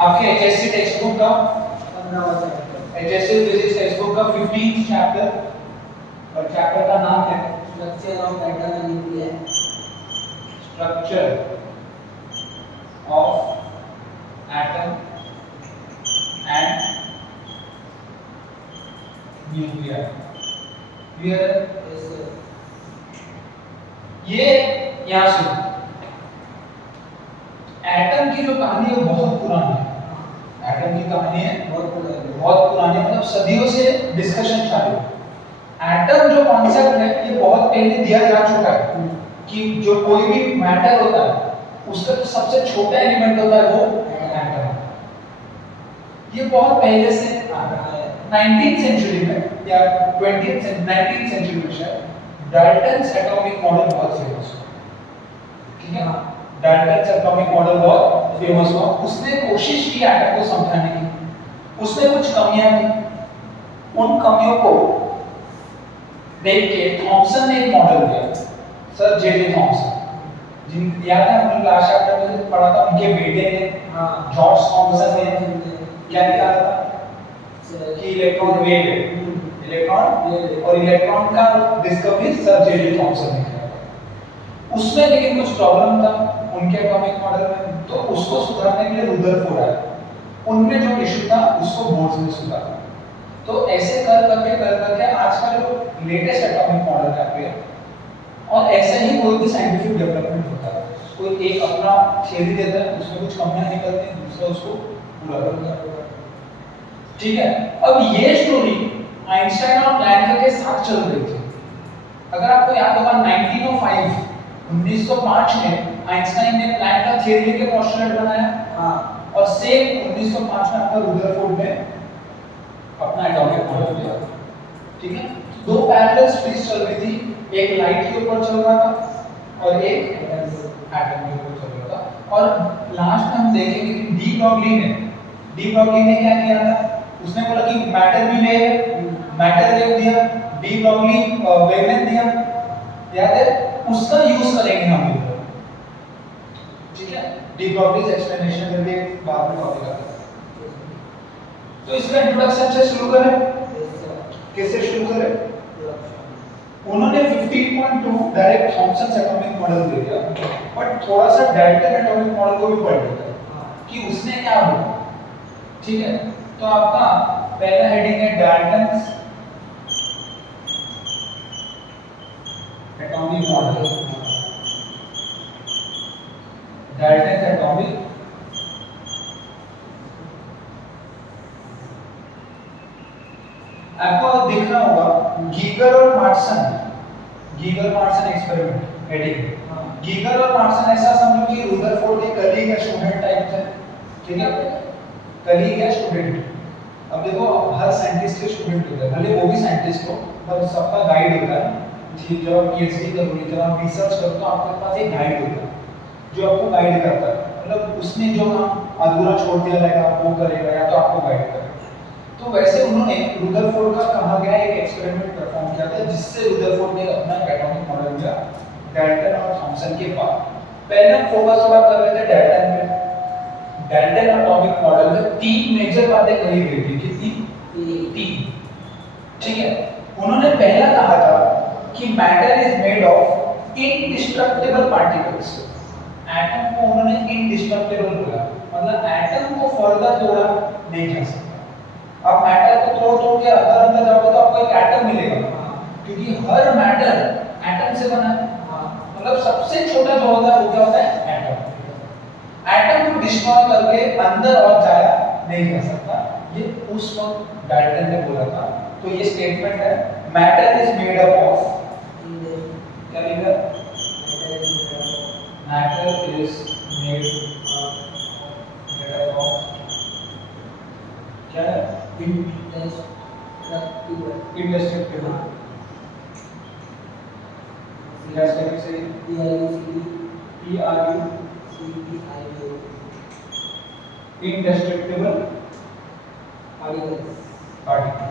आपके HSC text book का HSC physics text book का 15th चैप्टर, और चैप्टर का नाम है structure of atom and nuclear. Structure of atom and nuclear. Clear है? ये यहां सुनो, एटम की जो कहानी है बहुत पुरानी है। एटम की कहानी है बहुत पुरानी, मतलब सदियों से डिस्कशन चालू है। एटम जो कॉन्सेप्ट है ये बहुत पहले दिया जा चुका है कि जो कोई भी मैटर होता है उसका जो सबसे छोटा एलिमेंट होता है वो एटम। ये बहुत पहले से 19th सेंचुरी में या 19th सेंचुरी में शायद डाल्टन्स एटॉमिक मॉडल बहुत फेमस हुआ। ठीक है, डाल्टन्स एटॉमिक मॉडल बहुत फेमस हुआ। उसने कोशिश की एटम को समझाने की, उसमें कुछ कमियां थी, उन कमियों को देख के थॉमसन ने एक मॉडल दिया, सर जे थॉमसन। जिन याद है हमने लास्ट चैप्टर में पढ़ा था, उनके बेटे ने जॉर्ज थॉमसन ने क्या निकाला था कि इलेक्ट्रॉन वेव है, इलेक्ट्रॉन और इलेक्ट्रॉन का डिस्कवरी सर जे थॉमसन ने किया। उसमें लेकिन कुछ प्रॉब्लम था उनके एटॉमिक मॉडल में, तो उसको सुधारने के लिए रुदरफोर्ड आया। उनमें जो इशू था उसको बोर्ड्स ने सुधारा। तो ऐसे कर करके आज का जो लेटेस्ट एटॉमिक मॉडल है, और ऐसे ही कोई भी साइंटिफिक डेवलपमेंट होता है, कोई एक अपना थ्योरी देता है, उसमें कुछ कमियां निकलती हैं, दूसरा उसको पूरा करता है। ठीक है, अब ये स्टोरी आइंस्टाइन और प्लैंक के साथ चल रही थी। अगर आपको याद होगा 1905 में आइंस्टाइन ने प्लैंक का थ्योरी लेके पोस्टुलेट बनाया, और सेम 1905 में आपका रुदरफोर्ड ने अपना एटॉमिक मॉडल दिया। ठीक है, दो पैरेलल स्पीड्स चल रही थी, एक लाइट के ऊपर चल रहा था और एक एटम के ऊपर चल रहा था। और लास्ट में हम देखेंगे कि डी ब्रॉगली ने क्या किया था, उसने बोला कि मैटर भी वेव है, मैटर वेव दिया, डी ब्रॉगली वेवलेंथ दिया, याद है? उसका यूज करेंगे हम लोग। ठीक है, डी ब्रॉगलीज एक्सप्लेनेशन करके बाद में कॉपी करते हैं। तो इसका इंट्रोडक्शन से शुरू करें, किससे शुरू करें? उन्होंने 15.2 डायरेक्ट थॉमसन एटॉमिक मॉडल दे दिया, बट थोड़ा सा डाल्टन एटॉमिक मॉडल को भी पढ़ लेते हैं कि उसने क्या बोला। ठीक है, तो आपका पहला हेडिंग है Dalton's atomic model. Dalton's atomic आपको दिख रहा होगा गीगर और मार्सन एक्सपेरिमेंट हेडिंग। गीगर और मार्सन ऐसा समझो कि रुदरफोर्ड के कलीग या स्टूडेंट टाइप थे। ठीक है, कलीग या स्टूडेंट। अब देखो हर साइंटिस्ट के स्टूडेंट होते हैं, भले वो भी साइंटिस्ट हो, पर सबका गाइड होता है। जब आप पीएचडी करोगे, जब आप रिसर्च करो तो आपके पास एक गाइड होता है जो आपको गाइड करता है, मतलब उसने जो काम अधूरा छोड़ दिया रहेगा वो करेगा या तो आपको गाइड करेगा। तो वैसे उन्होंने रुदरफोर्ड का कहा गया एक एक्सपेरिमेंट परफॉर्म किया था, जिससे रुदरफोर्ड ने अपना एटॉमिक मॉडल दिया डाल्टन और थॉमसन के बाद। पहले हम फोकस थोड़ा कर रहे थे डाल्टन पे। डाल्टन एटॉमिक मॉडल में तीन मेजर बातें कही गई थी। कितनी? तीन। ठीक है, उन्होंने पहला कहा था कि matter is made of indestructible particles. Atom को उन्होंने इनडिस्ट्रक्टिबल बोला, मतलब एटम को फर्दर तोड़ा नहीं जा सकता। आप मैटर को तोड़ के अंदर जाओगे तो आपको एक एटम मिलेगा, क्योंकि हर मैटर एटम से बना है। मतलब सबसे छोटा जो होता है वो क्या होता है? एटम। एटम को डिस्ट्रॉय करके अंदर और जाया नहीं जा सकता, ये उस वक्त डाल्टन ने बोला था। तो ये स्टेटमेंट है, matter is made up of, क्या लिखा? Matter is made up of क्या है? इंडेस्ट्रक्टिबल। यस, कैसे से इंडेस्ट्रक्टिबल पार्टिकल।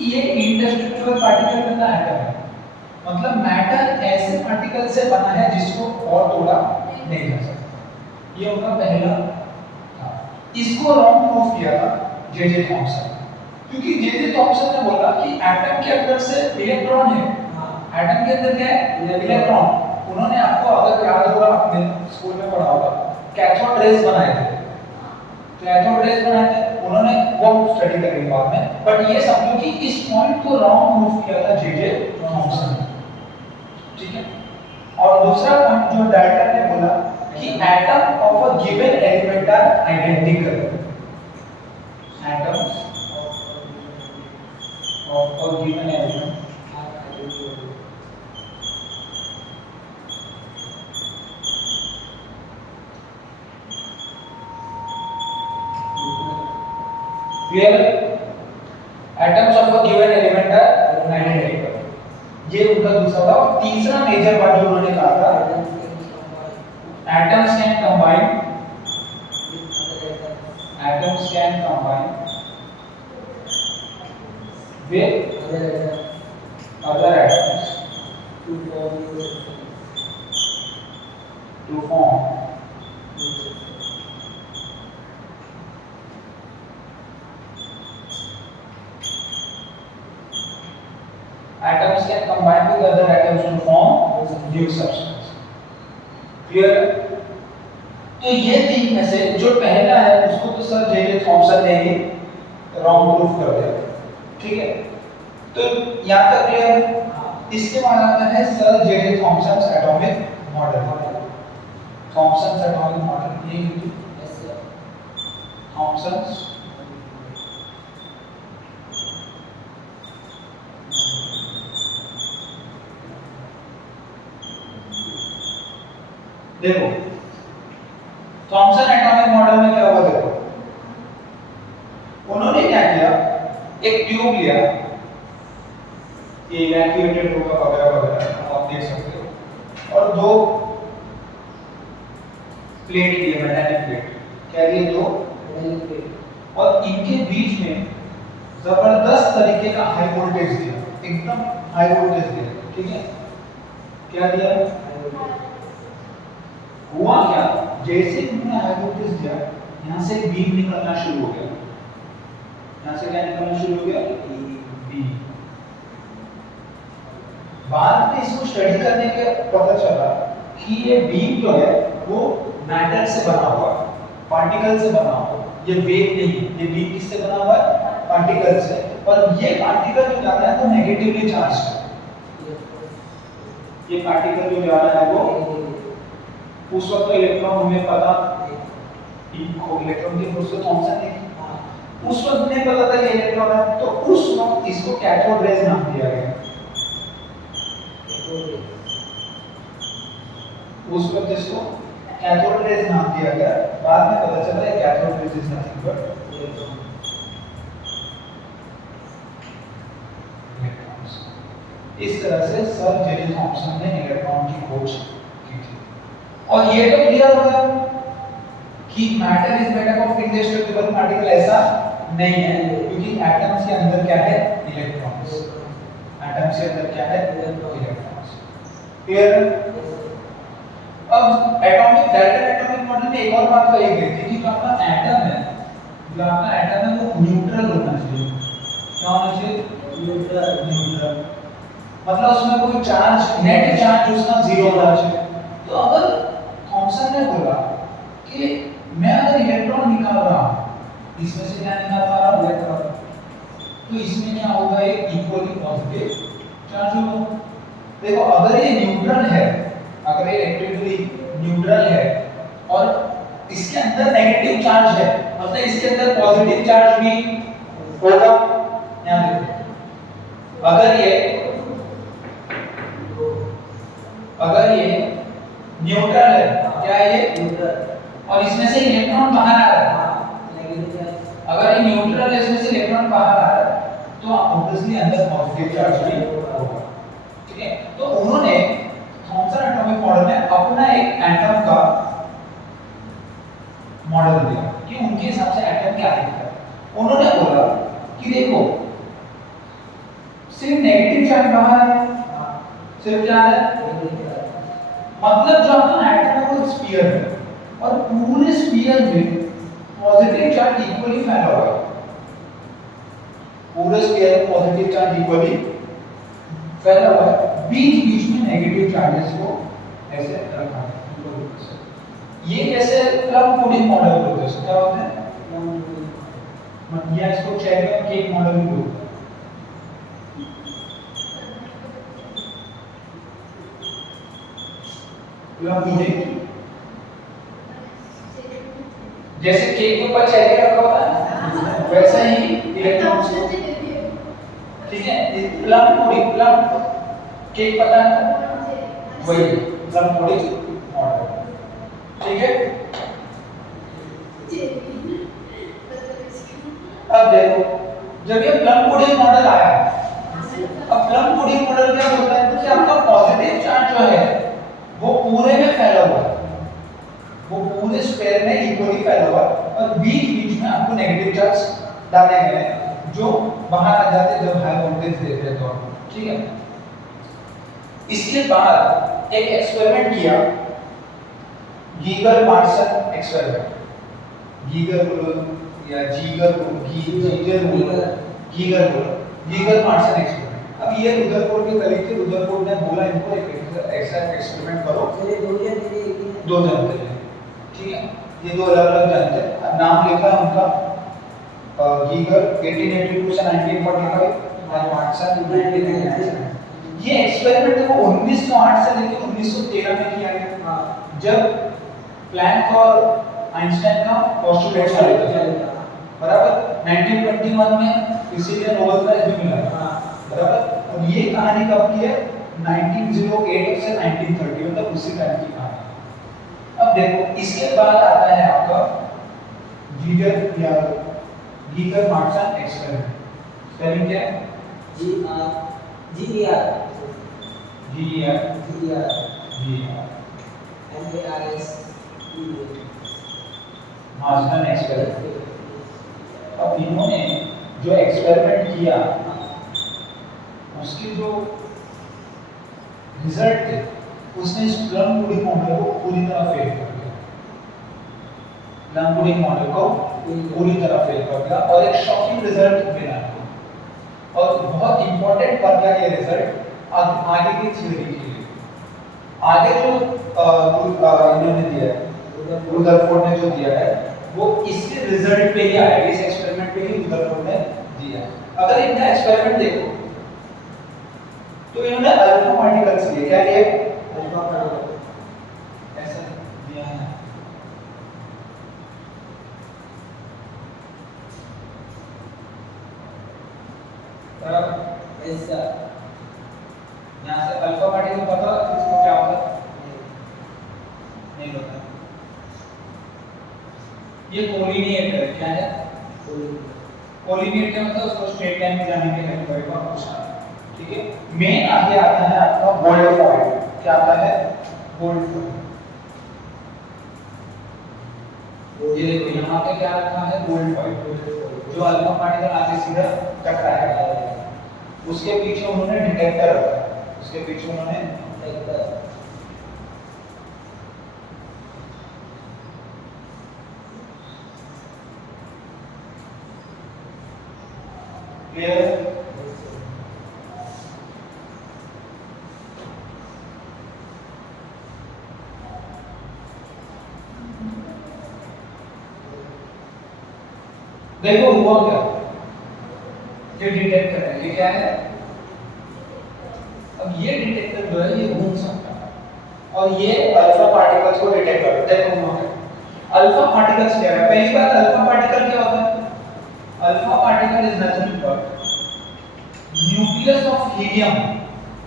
ये इंडेस्ट्रक्टिबल पार्टिकल का एटम है, मतलब मैटर ऐसे पार्टिकल से बना है जिसको और तोड़ा नहीं जा सकता। ये उनका पहला था। इसको रॉन्ग प्रूफ किया था जे थॉमसन, क्योंकि जे थॉमसन ने बोला कि एटम के अंदर से इलेक्ट्रॉन है। एटम के अंदर क्या है? इलेक्ट्रॉन। उन्होंने, आपको अगर याद होगा, आपने स्कूल में पढ़ा होगा, कैथोड रेज बनाए थे। कैथोड रेज बनाए थे उन्होंने, वो स्टडी करेंगे बाद में, बट ये समझो कि इस पॉइंट को रॉन्ग प्रूफ किया था जे थॉमसन ने, ठीक है। और दूसरा पॉइंट जो डाल्टन ने बोला कि atom of a given element are identical. Atoms of a given element clear? Atoms of a given element are identical. ये उनका दूसरा था। और तीसरा मेजर बात जो उन्होंने कहा था, atoms can combine with other atoms to form atoms can combine with other atoms to form new substance। Clear? तो ये तीन में से जो पहला है उसको तो सर जे थॉमसन ने ही रॉन्ग प्रूफ कर दिया, ठीक है। तो यहाँ तक क्लियर? इसके बाद आता है sir J Thomson's atomic model. Thomson's atomic model, ये थॉमसन्स देखो, थॉमसन एटॉमिक मॉडल में क्या हुआ देखो, उन्होंने क्या किया, एक ट्यूब लिया, ये इवैक्यूएटेड होगा वगैरह वगैरह, आप देख सकते हो, और दो प्लेट लिए, मेटालिक प्लेट, क्या लिए? दो मेटालिक प्लेट, और इनके बीच में जबरदस्त तरीके का हाई वोल्टेज दिया, एकदम हाई वोल्टेज दिया, ठीक है। क्या दिया? हुआ क्या, जैसे उन्होंने हाई वोल्टेज दिया, यहाँ से बीम निकलना शुरू हो गया। यहाँ से क्या निकलना शुरू हो गया? बीम। बाद में इसको स्टडी करने के पता चला कि ये बीम जो है वो मैटर से बना हुआ है, पार्टिकल से बना हुआ है, ये वेव नहीं है। ये बीम किससे बना हुआ है? पार्टिकल से। और ये पार्टिकल जो जा रहा है वो नेगेटिवली चार्ज है। ये पार्टिकल जो जा रहा है वो, उस वक्त तो इलेक्ट्रॉन हमें पता, इलेक्ट्रॉन की खोज तो थॉमसन ने की, उस वक्त नहीं पता था ये इलेक्ट्रॉन है, तो उस वक्त इसको कैथोड रेज नाम दिया गया। उस वक्त इसको कैथोड रेज नाम दिया गया। बाद में पता चला है cathode rays is nothing but electrons. इस तरह से सर जे थॉमसन ने इलेक्ट्रॉन की खोज की थी। और ये तो क्लियर हो गया कि matter is made up of इंडेस्ट्रक्टिबल particle, ऐसा नहीं है, क्योंकि एटम्स के अंदर क्या है? इलेक्ट्रॉन्स। एटम्स के अंदर क्या है? इलेक्ट्रॉन्स। क्लियर? अब एटॉमिक डाल्टन एटॉमिक मॉडल में एक और बात कही गई थी कि जो आपका एटम है, वो न्यूट्रल होना चाहिए। क्या होना चाहिए? न्यूट्रल। मतलब उसमें कोई चार्ज, नेट चार्ज उसका जीरो होना चाहिए। तो अगर थॉमसन ने बोला कि मैं अगर इलेक्ट्रॉन निकाल रहा हूं, इसमें से क्या निकाल पा रहा हूं? इलेक्ट्रॉन, तो इसमें क्या होगा? एक इक्वली पॉजिटिव चार्ज होगा। देखो, अगर ये न्यूट्रल है, अगर ये इलेक्ट्रिकली न्यूट्रल है और इसके अंदर नेगेटिव चार्ज है, मतलब इसके अंदर पॉजिटिव चार्ज भी होगा। ध्यान देखो, अगर ये न्यूट्रल है, क्या है ये? न्यूट्रल, और इसमें से इलेक्ट्रॉन बाहर आ रहा है, अगर ये न्यूट्रल है, इसमें से इलेक्ट्रॉन बाहर आ रहा है, तो ऑब्वियसली अंदर पॉजिटिव चार्ज भी होगा, ठीक है। तो उन्होंने थॉमसन एटॉमिक मॉडल में अपना एक एटम का मॉडल दिया कि उनके हिसाब से एटम क्या दिखता है। उन्होंने बोला कि देखो, सिर्फ नेगेटिव चार्ज बाहर है, सिर्फ क्या है? मतलब जो अपना एटम है वो स्फीयर है, और पूरे स्फीयर में पॉजिटिव चार्ज इक्वली फैला हुआ है, पूरे स्फीयर में पॉजिटिव चार्ज इक्वली फैला हुआ है, बीच बीच में नेगेटिव चार्जेस को ऐसे रखा है। ये कैसे प्लम पुडिंग मॉडल बोलते हैं, क्या होता है या इसको चेरी और केक मॉडल भी बोलते हैं। प्लम पुडिंग जैसे केक के ऊपर चेरी रखा होता है वैसा ही इलेक्ट्रॉन्स को, ठीक है। प्लम पुडिंग, प्लम केक पता है वही प्लम पुडिंग मॉडल, ठीक है। अब देखो जब ये प्लम पुडिंग मॉडल आया, अब प्लम पुडिंग मॉडल क्या बोलता है कि आपका पॉजिटिव चार्ज जो है वो पूरे में फैला हुआ है, वो पूरे स्फीयर में इक्वली फैला हुआ है और बीच बीच में आपको नेगेटिव चार्ज डाले गए हैं जो बाहर आ जाते हैं जब हाई वोल्टेज देते हैं तो, ठीक है। इसके बाद एक एक्सपेरिमेंट किया, गीगर मार्सन एक्सपेरिमेंट, गीगर बोलो या जीगर बोलो, गीगर बोलो, गीगर मार्सन एक्सपेरिमेंट। अब ये रुदरफोर्ड के कलीग थे, रुदरफोर्ड ने बोला इनको एक ऐसा एक्सपेरिमेंट करो, दो जन थे, ठीक है, ये दो अलग अलग जन थे, नाम लिखा है उनका, गीगर 1882 से 1945 और मार्सन 1999। ये एक्सपेरिमेंट देखो 1908 से लेकर 1913 में किया गया, जब प्लैंक और आइंस्टाइन का पोस्टुलेट चला था, बराबर। 1921 में इसीलिए नोबेल प्राइज भी मिला, बराबर। और ये कहानी कब की है, 1908 से 1930, मतलब उसी टाइम की कहानी। अब देखो इसके बाद आता है आपका गीगर मार्सन एक्सपेरिमेंट, स्पेलिंग क्या है, मार्सन एक्सपेरिमेंट। अब इन्होंने जो एक्सपेरिमेंट किया उसके जो रिजल्ट थे उसने इस प्लम पुडिंग मॉडल को पूरी तरह फेल कर दिया, प्लम पुडिंग मॉडल को पूरी तरह फेल कर दिया और एक शॉकिंग रिजल्ट मिला। और बहुत इंपॉर्टेंट बन गया ये रिजल्ट आगे की थ्योरी के लिए। आगे जो इन्होंने दिया है, रुदरफोर्ड ने जो दिया है वो इसके रिजल्ट पे ही आया, इस एक्सपेरिमेंट पे ही रुदरफोर्ड ने दिया। अगर इनका एक्सपेरिमेंट देखो तो इन्होंने अल्फा पार्टिकल्स लिए, क्या लिए, अल्फा पार्टिकल ऐसा दिया है, ऐसा यहाँ से अल्फा पार्टिकल पता इसको क्या होता है, नहीं पता। ये कोलिनिएट है, क्या है कोलिनिएट का मतलब उसको स्ट्रेट लाइन में जाने के लिए कोई बात पूछना, ठीक है। मेन आगे आता है आपका गोल्ड फॉइल, क्या आता है, गोल्ड फॉइल। ये देखो यहाँ पे क्या रखा है, गोल्ड फॉइल, जो अल्फा पार्टिकल आगे सीधा टकराएगा, उसके पीछे उन्होंने डिटेक्टर रखा है, उसके पीछे उन्होंने डिटेक्टर, क्लियर। देखो हुआ क्या, ये डिटेक्टर है, ये क्या है, अब ये डिटेक्टर जो है ये घूम सकता है और ये अल्फा पार्टिकल्स को डिटेक्ट करता है। देखो हुआ क्या, अल्फा पार्टिकल्स क्या है, पहली बात अल्फा पार्टिकल क्या होता है, alpha particle is nothing but nucleus of helium,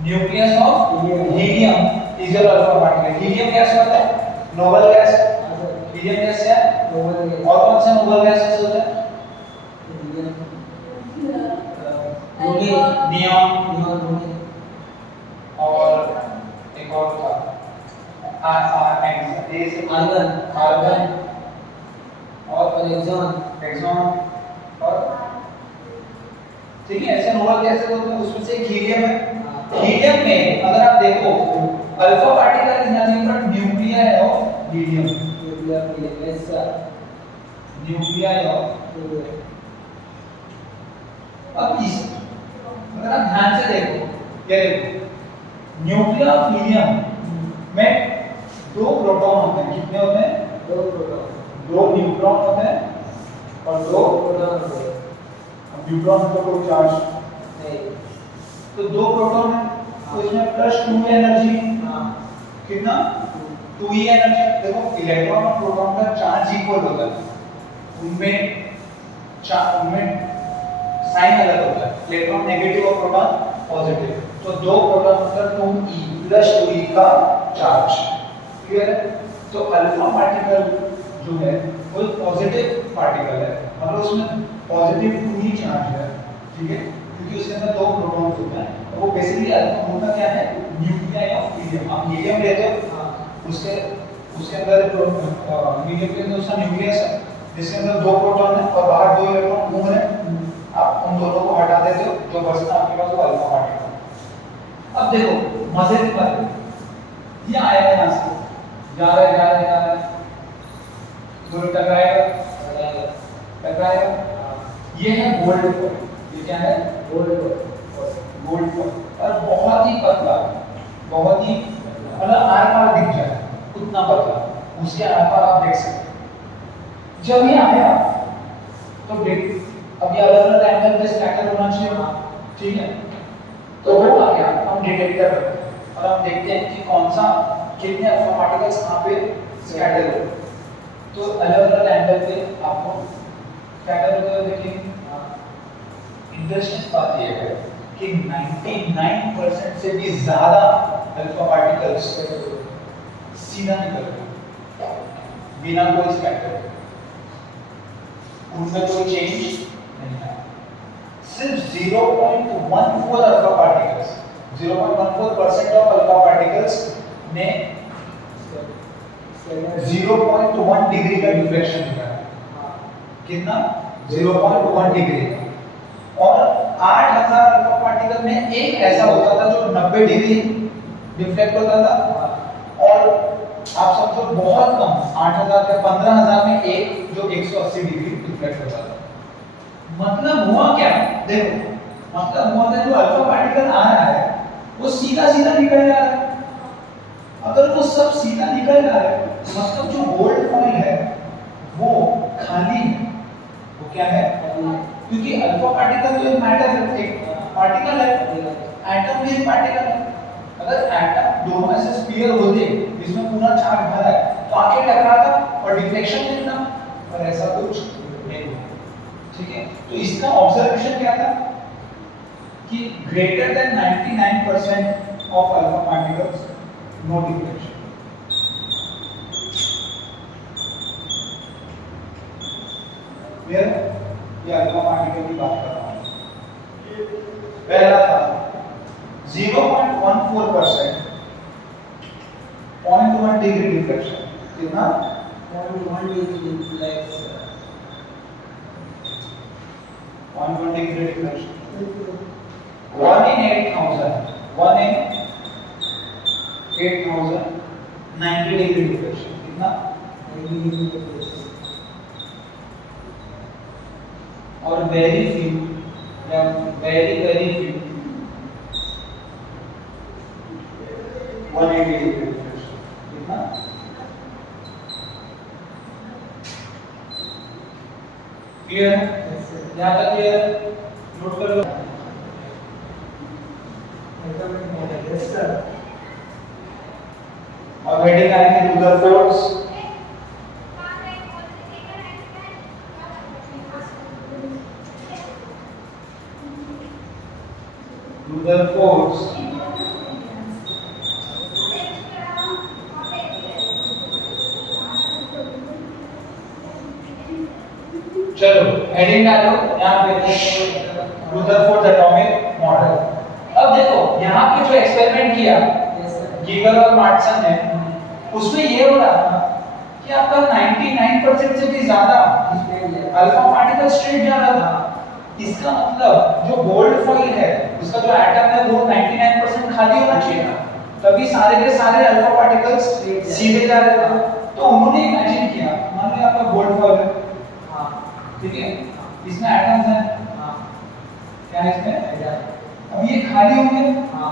nucleus of helium is your alpha particle. Helium gas होता है, नोबल गैस, हीलियम गैस है नोबल गैस। और कौन सा नोबल गैस होता है, नियॉन, और एक और था आर्गन और एक्सॉन और, ठीक है, ऐसे नोबल गैसेस होते हैं, उसमें से हीलियम है। हीलियम में अगर आप देखो alpha particle is nothing but nuclear of helium, nuclei of, अब इस अगर आप ध्यान से देखो, ये देखो न्यूक्लियर ऑफ हीलियम में दो प्रोटॉन होते हैं, कितने होते हैं? दो प्रोटॉन, दो न्यूट्रॉन होते हैं और दो प्रोटॉन होते हैं। अब न्यूट्रॉन का कोई चार्ज नहीं, तो दो प्रोटॉन है, तो इसमें प्लस 2 एनर्जी, हाँ, कितना 2e एनर्जी। देखो इलेक्ट्रॉन और प्रोटॉन का चार्ज इक्वल होता है, उनमें साइन अलग होता है, इलेक्ट्रॉन नेगेटिव और प्रोटॉन पॉजिटिव, तो दो प्रोटॉन मतलब 2e प्लस 2e का चार्ज। क्लियर है? तो अल्फा पार्टिकल जो है वो एक पॉजिटिव पार्टिकल है, मतलब उसमें पॉजिटिव 2e चार्ज है, ठीक है, क्योंकि उसके अंदर दो प्रोटॉन्स होते हैं। और वो बेसिकली अल्फा होता क्या है? Nuclei of helium. आप हीलियम लेते हो, हाँ, उसके अंदर हीलियम के अंदर उसका न्यूक्लियस है जिसके अंदर दो प्रोटॉन है और बाहर दो इलेक्ट्रॉन घूम रहे हैं, आप उन दोनों को हटा देते हो, जो बचता आपके पास वो अल्फा पार्टिकल। अब देखो मजे की बात है, ये आया है यहाँ से, जा रहा है, तो टकराएगा, ये है गोल्ड फॉइल। ये क्या है? गोल्ड फॉइल, और बहुत ही पतला, बहुत ही मतलब आर पार दिख जाए उतना पतला, उसके आर पार आप देख सकते हैं। जब ये आया तो देख, अब ये अलग अलग एंगल पे स्कैटर होना चाहिए, ठीक है, तो वो आ गया, हम डिटेक्टर करते हैं और हम देखते हैं कि कौन सा कितने अल्फा पार्टिकल्स कहाँ पे स्कैटर हो। तो अलग अलग एंगल पे आपको स्कैटर होते हुए देखेंगे। इंटरेस्टिंग बात यह है कि 99% से भी ज्यादा अल्फा पार्टिकल्स सीधा निकल रहे बिना कोई स्कैटर, उनमें कोई चेंज नहीं है। सिर्फ 0.14 alpha particles, 0.14% of alpha particles ने 0.1 डिग्री का डिफ्लेक्शन दिखाया। कितना? 0.1 डिग्री। और 8000 अल्फा पार्टिकल में एक ऐसा होता था जो 90 डिग्री डिफ्लेक्ट होता था, और आप समझो बहुत कम 8000 के 15000 में एक जो 180 डिग्री डिफ्लेक्ट होता था। मतलब हुआ क्या? देखो, मतलब हुआ था जो अल्फा पार्टिकल आ रहा है वो सीधा सीधा निकल जा रहा है। अगर वो सब सीधा निकल जा रहा है मतलब जो गोल्ड फॉइल है वो खाली है। वो क्या है? क्योंकि अल्फा पार्टिकल तो एक मैटर है, एक पार्टिकल है, एटम भी एक पार्टिकल है। अगर एटम दोनों में से स्फीयर होते जिसमें पूरा चार्ज भरा है तो आके टकराता और डिफ्लेक्शन मिलता, पर ऐसा कुछ नहीं हुआ, ठीक है। तो इसका ऑब्जर्वेशन क्या था कि greater than 99% of alpha particles no deflection. ये अल्फा पार्टिकल की बात कर रहा हूं। पहला था 0.14%, 0.1 डिग्री डिफ्लेक्शन। कितना? 0.1 degree deflection, 0.1 degree deflection. 1 in 8000, 90 degree deflection. कितना? 90 डिग्री डिफ्लेक्शन। और वेरी फ्यू या वेरी फ्यू 180 डिग्री डिफ्लेक्शन। कितना? क्लियर है? यहाँ तक क्लियर? नोट कर लो। Yes sir. और हेडिंग आएगी रुदरफोर्ड्स। रुदरफोर्ड्स चलो हेडिंग डालो यहाँ पे रुदरफोर्ड एटॉमिक मॉडल। अब देखो यहाँ पे जो एक्सपेरिमेंट किया गीगर और मार्टसन ने, उसमें ये हो रहा था कि आपका 99% से भी ज्यादा अल्फा पार्टिकल स्ट्रेट जा रहा था। इसका मतलब जो गोल्ड फॉइल है उसका जो एटम है वो 99% खाली होना चाहिए था, तभी सारे के सारे अल्फा पार्टिकल्स सीधे जा रहे थे। तो उन्होंने इमेजिन किया, मान लो आपका गोल्ड फॉइल है, ठीक है, इसमें एटम्स हैं, हाँ क्या है इसमें? एटम अब ये खाली होंगे, हाँ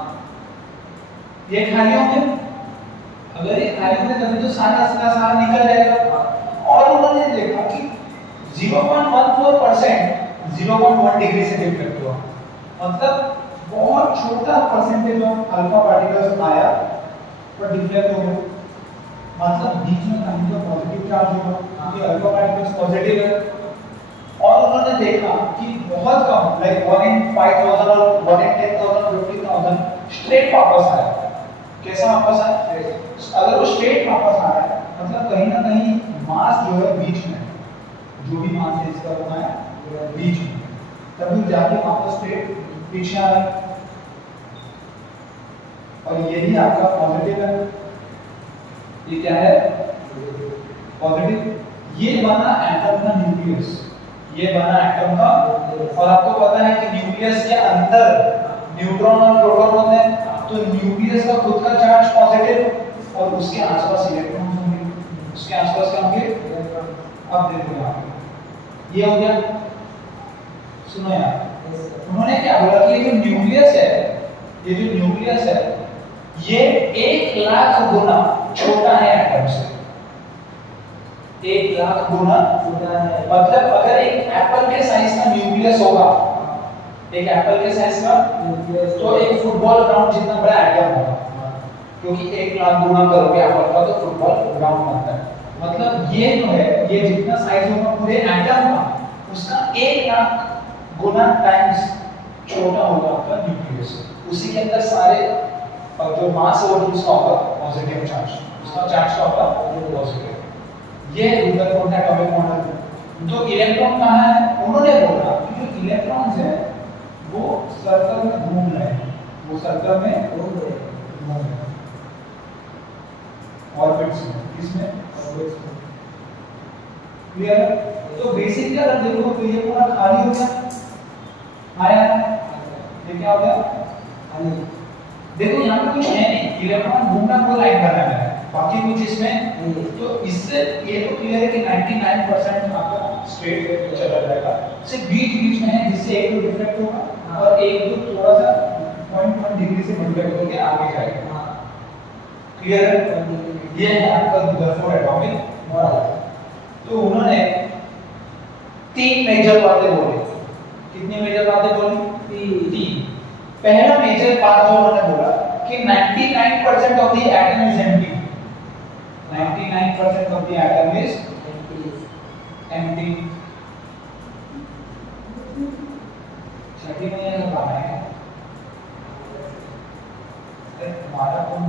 ये खाली होंगे, अगर ये खाली होंगे तभी तो सारा का सारा निकल जाएगा। और उन्होंने देखा कि 0.14% 0.1 डिग्री से डिफ्लेक्ट हुआ, मतलब बहुत छोटा परसेंटेज ऑफ अल्फा पार्टिकल्स आया पर डिफ्लेक्ट हो गया, मतलब बीच में कहीं तो पॉजिटिव चार्ज होगा क्योंकि अल्फा पार्टिकल्स पॉजिटिव है। और उन्होंने देखा कि बहुत कम, लाइक 1 in 5000 और 1 in 10,000 50,000 स्ट्रेट वापस आया। कैसा वापस आया? अगर वो स्ट्रेट वापस आ रहा है मतलब कहीं ना कहीं मास जो है बीच में, जो भी मास है इसका वो है बीच में, तभी जाके वापस स्ट्रेट पीछे आ रहा है। और यही आपका पॉजिटिव है, ये क्या है? पॉजिटिव। ये बना एटम का न्यूक्लियस, ये बना एटम का, और आपको पता है कि न्यूक्लियस के अंदर न्यूट्रॉन और प्रोटॉन होते हैं, तो न्यूक्लियस का खुद का चार्ज पॉजिटिव और उसके आसपास इलेक्ट्रॉन होंगे, उसके आसपास क्या होंगे? अब देखो यहाँ पे ये हो गया। सुनो यार, उन्होंने क्या बोला कि ये जो न्यूक्लियस है, ये जो न्यूक्लियस है ये 1,00,000 गुना छोटा है एटम से, 1,00,000 गुना छोटा है। मतलब अगर एक एप्पल के साइज का न्यूक्लियस होगा, एक एप्पल के साइज का, तो एक फुटबॉल ग्राउंड जितना बड़ा एटम होगा, क्योंकि 1,00,000 गुना करोगे एप्पल का तो फुटबॉल ग्राउंड बनता है। मतलब ये जो है, ये जितना साइज होगा पूरे एटम का, उसका 1,00,000 गुना टाइम्स छोटा होगा आपका न्यूक्लियस। उसी के अंदर सारे जो मास है वो उसका होगा पॉजिटिव चार्ज, उसका चार्ज का होगा पॉजिटिव। ये रुदरफोर्ड एटॉमिक मॉडल। तो इलेक्ट्रॉन कहाँ है? उन्होंने बोला कि जो इलेक्ट्रॉन्स है वो सर्कल में घूम रहे हैं, वो सर्कल में घूम रहे हैं ऑर्बिट्स में, किसमें? ऑर्बिट्स में। क्लियर है? तो बेसिकली अगर देखो तो ये पूरा खाली हो गया, आया ये क्या हो गया? खाली। देखो यहाँ पे कुछ है नहीं, इलेक्ट्रॉन घूमना कोई लाइन बना है, बाकी कुछ इसमें, तो इससे ये तो क्लियर है कि 99% आपका स्ट्रेट चला जाएगा, सिर्फ बीच बीच में है जिससे एक तो डिफ्लेक्ट होगा और एक तो थोड़ा सा 0.1 डिग्री से डिफ्लेक्ट होकर आगे जाएगा। क्लियर है? ये है आपका रुदरफोर्ड एटॉमिक मॉडल। तो उन्होंने 3 मेजर बातें बोली। कितनी मेजर बातें बोली? 3। पहला मेजर बात जो उन्होंने बोला कि 99% of the atom is empty, 99% of the atom is empty. छठी में ये बताना है हमारा कौन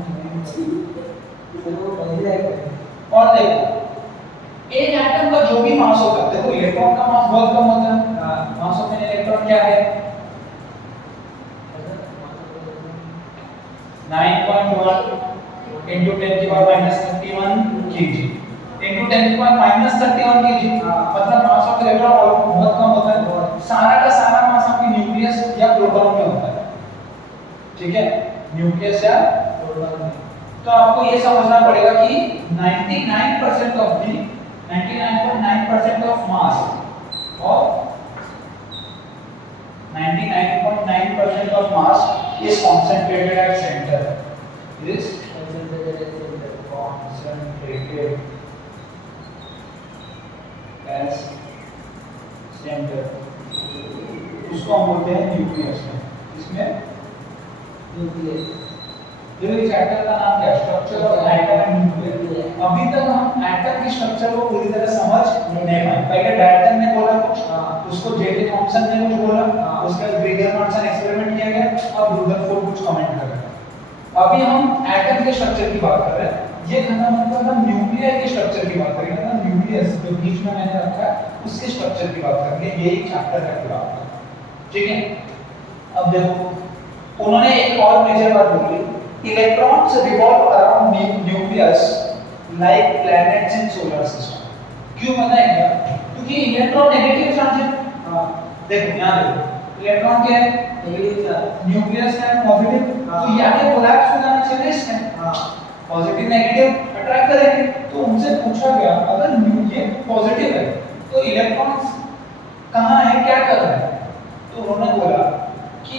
और देखो एक एटम का जो भी मास होगा, देखो इलेक्ट्रॉन का मास बहुत कम होता है, मास ऑफ एन इलेक्ट्रॉन क्या है? 9.1 into 10 की पावर -31 kg into 10 की पावर -31 kg, मतलब मास ऑफ इलेक्ट्रॉन बहुत कम होता है। सारा का सारा मास आपके न्यूक्लियस या प्रोटॉन में होता है, ठीक है? न्यूक्लियस या प्रोटॉन में। तो आपको ये समझना पड़ेगा कि 99% of the 99.9% of mass of 99.9% of mass is concentrated at center. Is concentrated as center. उसको हम बोलते हैं न्यूक्लियस में। इसमें न्यूक्लियस। देखो इस एटम का नाम क्या है? Structure of atom and nucleus. अभी तक हम एटम की स्ट्रक्चर को पूरी तरह समझ नहीं पाए। पहले डाल्टन ने बोला कुछ, उसको जे.टी. थॉमसन ने कुछ बोला, उसके बाद ग्रेगर-मार्टसन एक्सपेरिमेंट किया गया, अब रुदरफोर्ड कुछ कमेंट कर रहे हैं। अभी हम एटम के स्ट्रक्चर की बात कर रहे हैं। ये खत्म होकर हम न्यूक्लियर के स्ट्रक्चर की बात करेंगे, ना न्यूक्लियस जो बीच में मैंने रखा है उसके स्ट्रक्चर की बात करेंगे। यही चैप्टर है पूरा, ठीक है? अब देखो उन्होंने एक और मेजर बात बोली, electrons revolve around nucleus like planets in solar system. क्यों बताएंगे? क्योंकि इलेक्ट्रॉन नेगेटिव चार्ज है। देखो यहाँ देखो, इलेक्ट्रॉन क्या है? नेगेटिव चार्ज, न्यूक्लियस का है पॉजिटिव, तो ये आगे कोलैप्स हो जाना चाहिए इसमें, पॉजिटिव नेगेटिव अट्रैक्ट करेंगे। तो उनसे पूछा गया अगर ये पॉजिटिव है तो इलेक्ट्रॉन्स कहाँ है, क्या कर रहा है। तो उन्होंने बोला कि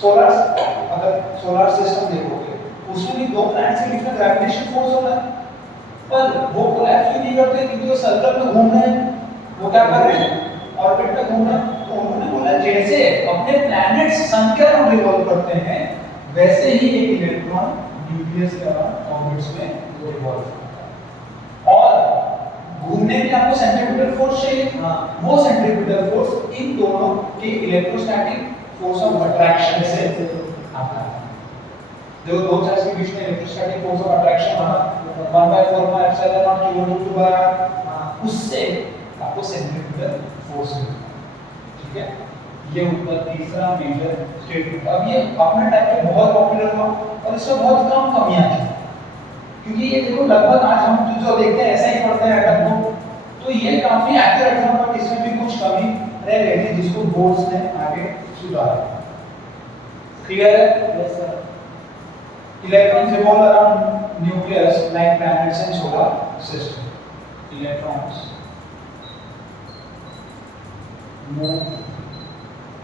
सोलर, अगर सोलर सिस्टम देखोगे उसमें भी दो प्लैनेट्स के बीच में ग्रेविटेशन फोर्स होता है, पर वो कोलैप्स क्यों नहीं करते, क्योंकि वो सर्कल में घूम रहे हैं। वो क्या कर रहे हैं, ऑर्बिट में घूम रहे हैं। तो उन्होंने बोला जैसे अपने प्लैनेट्स सन के अराउंड रिवॉल्व करते हैं, वैसे ही एक इलेक्ट्रॉन न्यूक्लियस के अराउंड ऑर्बिट्स में रिवॉल्व करता है। और घूमने के लिए आपको सेंट्रीफ्यूगल फोर्स चाहिए। वो सेंट्रीफ्यूगल फोर्स इन दोनों के इलेक्ट्रोस्टैटिक फोर्स ऑफ अट्रैक्शन से आता है। देखो दो चार्ज के बीच में इलेक्ट्रोस्टैटिक फोर्स ऑफ अट्रैक्शन होना 1/4 एप्सिलॉन नॉट q2 बाय, उससे आपको सेंट्रीफ्यूगल फोर्स मिलता है। ठीक है, ये ऊपर तीसरा मेजर स्टेटमेंट। अब ये अपने टाइम पे बहुत पॉपुलर हुआ और इसमें बहुत कम कमियां थी, क्योंकि ये देखो लगभग आज हम जो देखते हैं ऐसा ही पढ़ते हैं एटम को, तो ये काफी एक्यूरेट था, बट इसमें भी कुछ कमी रह गई थी जिसको बोर्ड्स ने आगे सुधारा। क्लियर है? Yes sir. Electrons revolve around nucleus like planets in solar system. Electrons move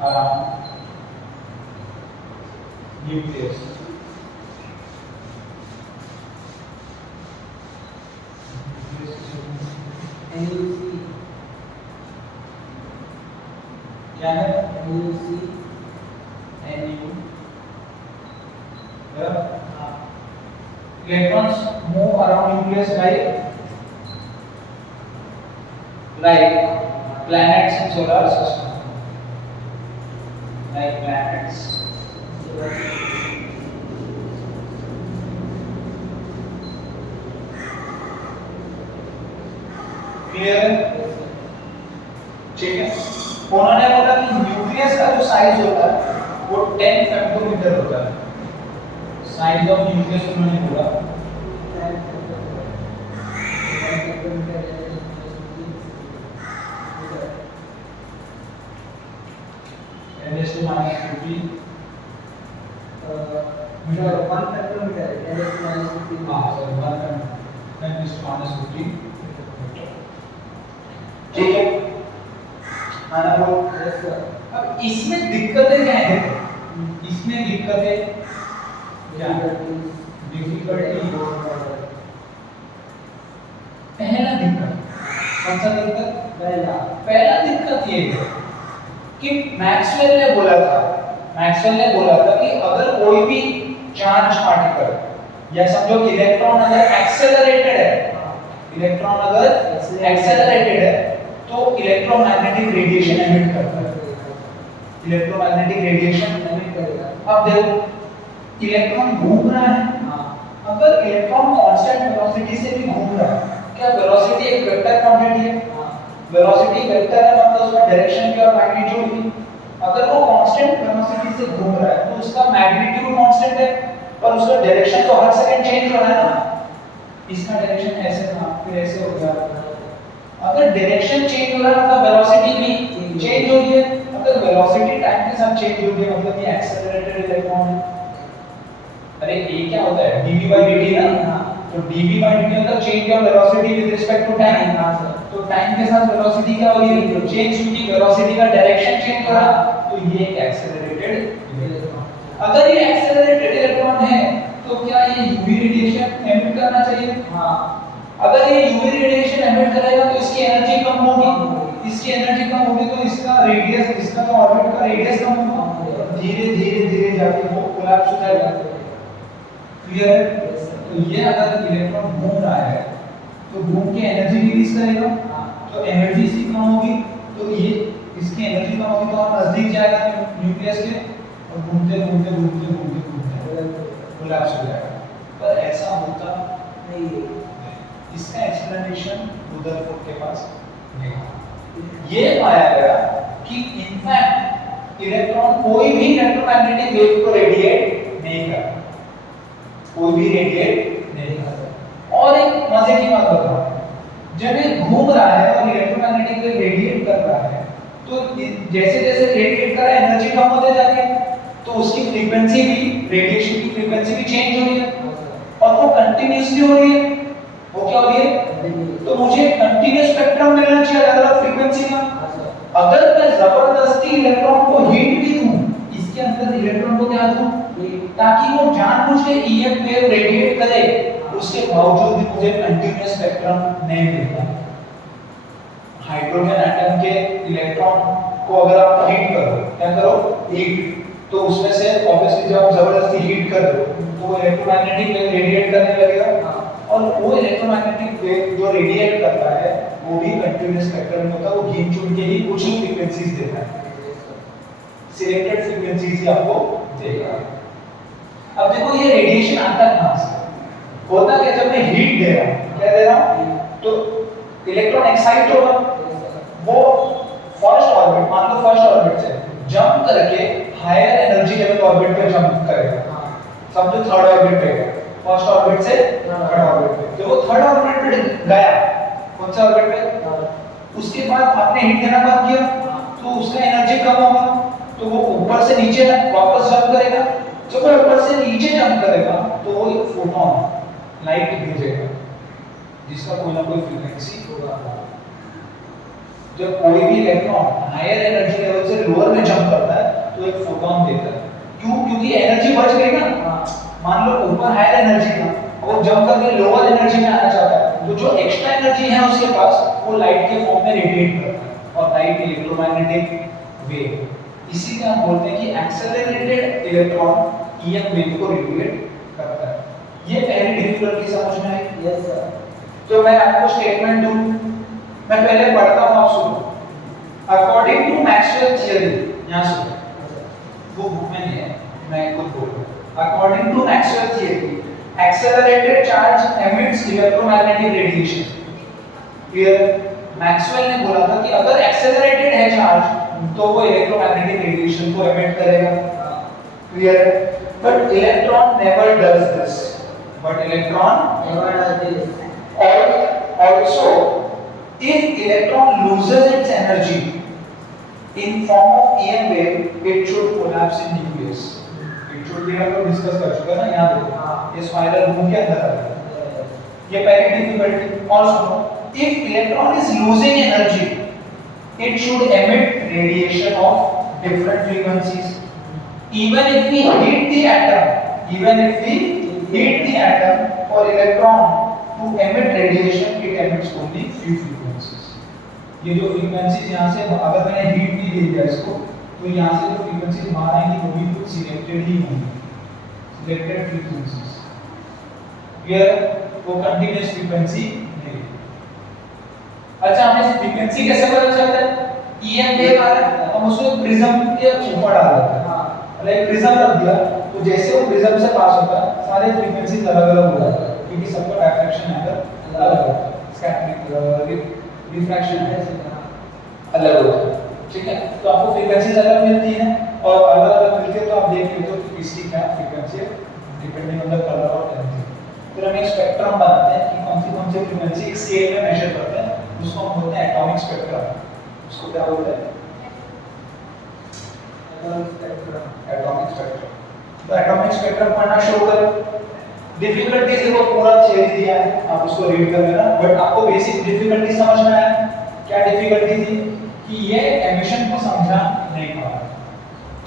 around nucleus. NUC क्या है? NUC Nu. Electrons move around nucleus like planets in solar system. Like planets. Clear है? ठीक है, उन्होंने बोला कि nucleus का जो साइज होता है वो 10 फेम्टोमीटर होता है। साइज ऑफ न्यूक्लियस उन्होंने बोला 10⁻⁵ मीटर, 1 फेक्टोमीटर 10⁻⁵ हाँ सर 1 10⁻⁵ ठीक है, आना लो। Yes sir. अब इसमें दिक्कतें क्या है? इसमें दिक्कतें क्या? डिफिकल्टी। पहला दिक्कत, कौन सा दिक्कत? पहला दिक्कत ये है कि मैक्सवेल ने बोला था कि अगर कोई भी चार्ज पार्टिकल या समझो कि इलेक्ट्रॉन अगर एक्सेलरेटेड है तो इलेक्ट्रोमैग्नेटिक रेडिएशन एमिट करता है। इलेक्ट्रोमैग्नेटिक रेडिएशन एमिट करेगा। अब देखो इलेक्ट्रॉन घूम रहा है, अगर इलेक्ट्रॉन कांस्टेंट वेलोसिटी से भी घूम रहा है, क्या वेलोसिटी एक वेक्टर क्वांटिटी है? वेलोसिटी वेक्टर है, मतलब उसका डायरेक्शन की और मैग्नीट्यूड की। अगर वो कांस्टेंट वेलोसिटी से घूम रहा है तो उसका मैग्नीट्यूड कांस्टेंट है, पर उसका डायरेक्शन तो हर सेकंड चेंज हो रहा है ना। इसका डायरेक्शन ऐसे था, फिर ऐसे हो गया। अगर डायरेक्शन चेंज हो रहा है मतलब वेलोसिटी भी चेंज हो रही है। अगर वेलोसिटी टाइम के साथ चेंज हो रही है मतलब ये एक्सेलरेटेड इलेक्ट्रॉन है। अरे ये क्या होता है, dv/dt ना, तो dv/dt मतलब change of velocity with respect to time. तो टाइम के साथ वेलोसिटी क्या हो रही है, चेंज, क्योंकि वेलोसिटी का डायरेक्शन चेंज हो रहा, तो ये एक एक्सेलरेटेड इलेक्ट्रॉन। अगर ये एक्सेलरेटेड इलेक्ट्रॉन है तो क्या ये यूवी रेडिएशन एमिट करना चाहिए? अगर ये यूवी रेडिएशन एमिट करेगा तो इसकी एनर्जी कम होगी, इसकी एनर्जी कम होगी तो इसका रेडियस, इसका जो ऑर्बिट का रेडियस कम होगा, धीरे धीरे जाके वो कोलैप्स हो जाएगा। क्लियर है? तो ये अगर इलेक्ट्रॉन घूम रहा है तो घूम के एनर्जी रिलीज करेगा, तो एनर्जी इसकी कम होगी, तो ये इसकी एनर्जी कम होगी तो नजदीक जाएगा न्यूक्लियस के और घूमते कोलैप्स हो जाएगा। पर ऐसा होता नहीं है। इसका एक्सप्लेनेशन रुदरफोर्ड के पास नहीं। ये पाया गया कि इनफैक्ट इलेक्ट्रॉन कोई भी इलेक्ट्रोमैग्नेटिक वेव को रेडिएट नहीं करता, कोई भी रेडिएट नहीं करता। और एक मजे की बात बताऊं, जब ये घूम रहा है और इलेक्ट्रोमैग्नेटिक वेव रेडिएट कर रहा है तो जैसे जैसे रेडिएट कर रहा है एनर्जी कम होते जा रही है, तो उसकी फ्रीक्वेंसी भी, रेडिएशन की फ्रीक्वेंसी भी चेंज हो रही है और वो कंटीन्यूअसली हो रही है। वो क्या हो रही है? तो मुझे कंटीन्यूअस स्पेक्ट्रम मिलना चाहिए अलग अलग फ्रीक्वेंसी का, अगर मैं जबरदस्ती इलेक्ट्रॉन को हीट भी दूं, इसके अंदर इलेक्ट्रॉन को क्या दूं, ताकि वो जानबूझ के ईएम वेव रेडिएट करे, उसके बावजूद भी मुझे कंटीन्यूअस स्पेक्ट्रम नहीं मिलता। हाइड्रोजन एटम के इलेक्ट्रॉन को अगर आप हीट करो, क्या करो, हीट, तो उसमें से ऑब्वियसली जब आप जबरदस्ती हीट कर दो तो इलेक्ट्रोमैग्नेटिक वेव रेडिएट करने लगेगा, और वो इलेक्ट्रोमैग्नेटिक वेव जो रेडिएट करता है वो भी कंटीन्यूअस स्पेक्ट्रम में होता है, वो गिन चुन के ही कुछ ही फ्रीक्वेंसीज देता है, सिलेक्टेड फ्रीक्वेंसीज ही आपको देगा। अब देखो ये रेडिएशन आता कहां से, होता क्या, जब मैं हीट दे रहा हूं, क्या दे रहा हूं, तो इलेक्ट्रॉन एक्साइट होगा, वो फर्स्ट ऑर्बिट, मान लो फर्स्ट ऑर्बिट से जंप करके हायर एनर्जी लेवल ऑर्बिट पे जंप करेगा, समझो थर्ड ऑर्बिट पे गया, फर्स्ट ऑर्बिट से थर्ड ऑर्बिट पे, जब वो थर्ड ऑर्बिट पे गया, कौन सा ऑर्बिट पे, उसके बाद आपने हीट देना बंद किया तो उसका एनर्जी कम होगा, तो वो ऊपर से नीचे वापस जंप करेगा, जब वो ऊपर से नीचे जंप करेगा तो वो एक फोटॉन लाइट भेजेगा जिसका कोई ना कोई फ्रीक्वेंसी होगा। जब कोई भी इलेक्ट्रॉन हायर एनर्जी लेवल से लोअर में जंप करता है तो एक फोटॉन देता है, क्यों, क्योंकि एनर्जी बच गई ना, मान लो ऊपर हायर एनर्जी था, वो जंप करके लोअर एनर्जी में आना चाहता है, तो जो एक्स्ट्रा एनर्जी है उसके पास वो लाइट के फॉर्म में रेडिएट करता है, और लाइट इलेक्ट्रोमैग्नेटिक वेव, इसीलिए हम बोलते हैं कि एक्सेलरेटेड इलेक्ट्रॉन ईएम वेव को रेडिएट करता है। ये पहली डिफिकल्टी समझ में आई? Yes sir. तो मैं आपको स्टेटमेंट दूं, मैं पहले पढ़ता हूं, आप सुनो। अकॉर्डिंग टू मैक्सवेल थ्योरी, यहां सुनो, वो बुक में नहीं है, मैं खुद बोल रहा हूं। According to Maxwell theory, accelerated charge emits electromagnetic radiation. Clear? Maxwell ने बोला था कि अगर एक्सेलरेटेड है चार्ज तो वो इलेक्ट्रोमैग्नेटिक रेडिएशन को एमिट करेगा। Clear? But electron never does this, but electron Never does this. also if electron loses its energy in form of EM wave, it should collapse in nucleus. It should be, हम लोग discuss कर चुके हैं ना, यहाँ देखो ये spiral room के अंदर आ गया, ये पहली डिफिकल्टी। और सुनो, if electron is losing energy, it should emit radiation of different frequencies. Even if we heat the atom, for electron to emit radiation, it emits only few frequencies. ये जो frequencies यहाँ से, अगर मैंने heat भी दे दिया इसको, तो यहाँ से जो frequencies बाहर आएंगी वो भी कुछ selected ही होंगी, selected frequencies। Clear? वो continuous frequency नहीं। अच्छा, हमें frequency कैसे पता चलता है? EM वेव आ रहा है, हम उसको प्रिज्म के ऊपर डाल देते हैं, मतलब एक प्रिज्म रख दिया, तो जैसे वो प्रिज्म से पास होता है सारे फ्रीक्वेंसीज अलग-अलग हो जाते हैं, क्योंकि सबका डायफ्रैक्शन एंगल अलग होता है, स्कैटरिंग रिफ्रैक्शन अलग होता है, ठीक है? तो आपको फ्रीक्वेंसीज अलग मिलती हैं, और अलग-अलग मिलके तो आप देख लेते हो कि किसकी क्या फ्रीक्वेंसी है, डिपेंडिंग ऑन द कलर और टेंसिटी। फिर हम एक स्पेक्ट्रम बनाते हैं कि कौन सी फ्रीक्वेंसी एक स्केल में मेजर करते हैं, उसको हम बोलते हैं एटॉमिक स्पेक्ट्रम। उसको क्या बोलते हैं? Atomic spectrum. तो एटॉमिक स्पेक्ट्रम पढ़ना शुरू करें। डिफिकल्टी से वो पूरा थ्योरी दिया है, आप उसको रीड कर लेना, बट आपको बेसिक डिफिकल्टी समझ में आया? क्या डिफिकल्टी थी? कि ये एमिशन को समझा नहीं पा रहा,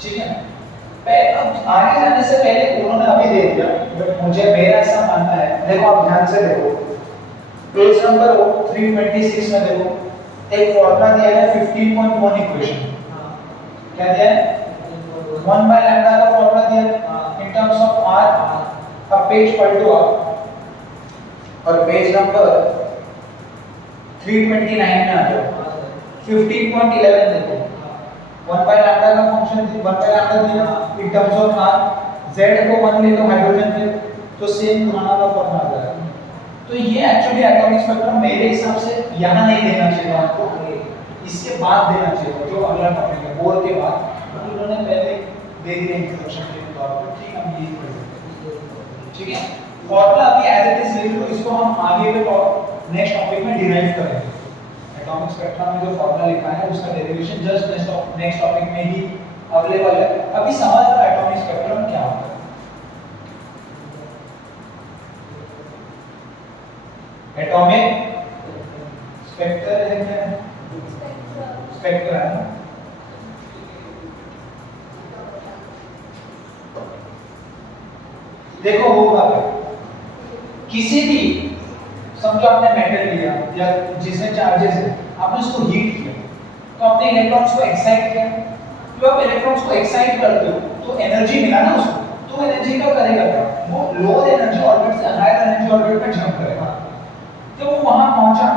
ठीक है? अब आगे जाने से पहले उन्होंने अभी दे दिया, बट मुझे मेरा ऐसा मानना है, देखो आप ध्यान से देखो, पेज नंबर 326 में देखो, एक फॉर्मूला दिया है 15.1 इक्वेशन। क्या दिया है? 1 by lambda का फॉर्मूला दिया है इन टर्म्स ऑफ r। अब पेज पलटो आप और पेज नंबर 329 में आ जाओ, 15.11 देखो, 1 by lambda का फंक्शन 1 by lambda दिया in terms of r, z को 1 ले लो हाइड्रोजन पे, तो सेम पुराना का फॉर्मूला आ जाएगा। तो ये एक्चुअली एटॉमिक स्पेक्ट्रम मेरे हिसाब से यहाँ नहीं देना चाहिए आपको, इसके बाद देना चाहिए, जो अगला टॉपिक है बोर के बाद, तो उन्होंने पहले दे दिया इंट्रोडक्शन के तौर पर, ठीक है? हम यही पढ़ेंगे, ठीक है? फॉर्मूला अभी एज इट इज ले लो, इसको हम आगे के नेक्स्ट टॉपिक में डिराइव करेंगे। एटॉमिक स्पेक्ट्रम में जो फॉर्मूला लिखा है उसका डेरिवेशन जस्ट नेक्स्ट टॉपिक में ही अवेलेबल है। अभी समझ लो एटॉमिक स्पेक्ट्रम क्या होता है। एटॉमिक स्पेक्ट्रम है क्या? स्पेक्ट्रा है ना। देखो होगा क्या, किसी भी समझो आपने मेटल लिया या जिसमें चार्जेस है, आपने उसको हीट किया तो आपने इलेक्ट्रॉन्स को एक्साइट किया। जब आप इलेक्ट्रॉन्स को एक्साइट करते हो तो एनर्जी मिला ना उसको, तो एनर्जी का करेगा क्या, वो लोअर एनर्जी ऑर्बिट से हायर एनर्जी ऑर्बिट में जंप करेगा। जब वो वहां पहुंचा,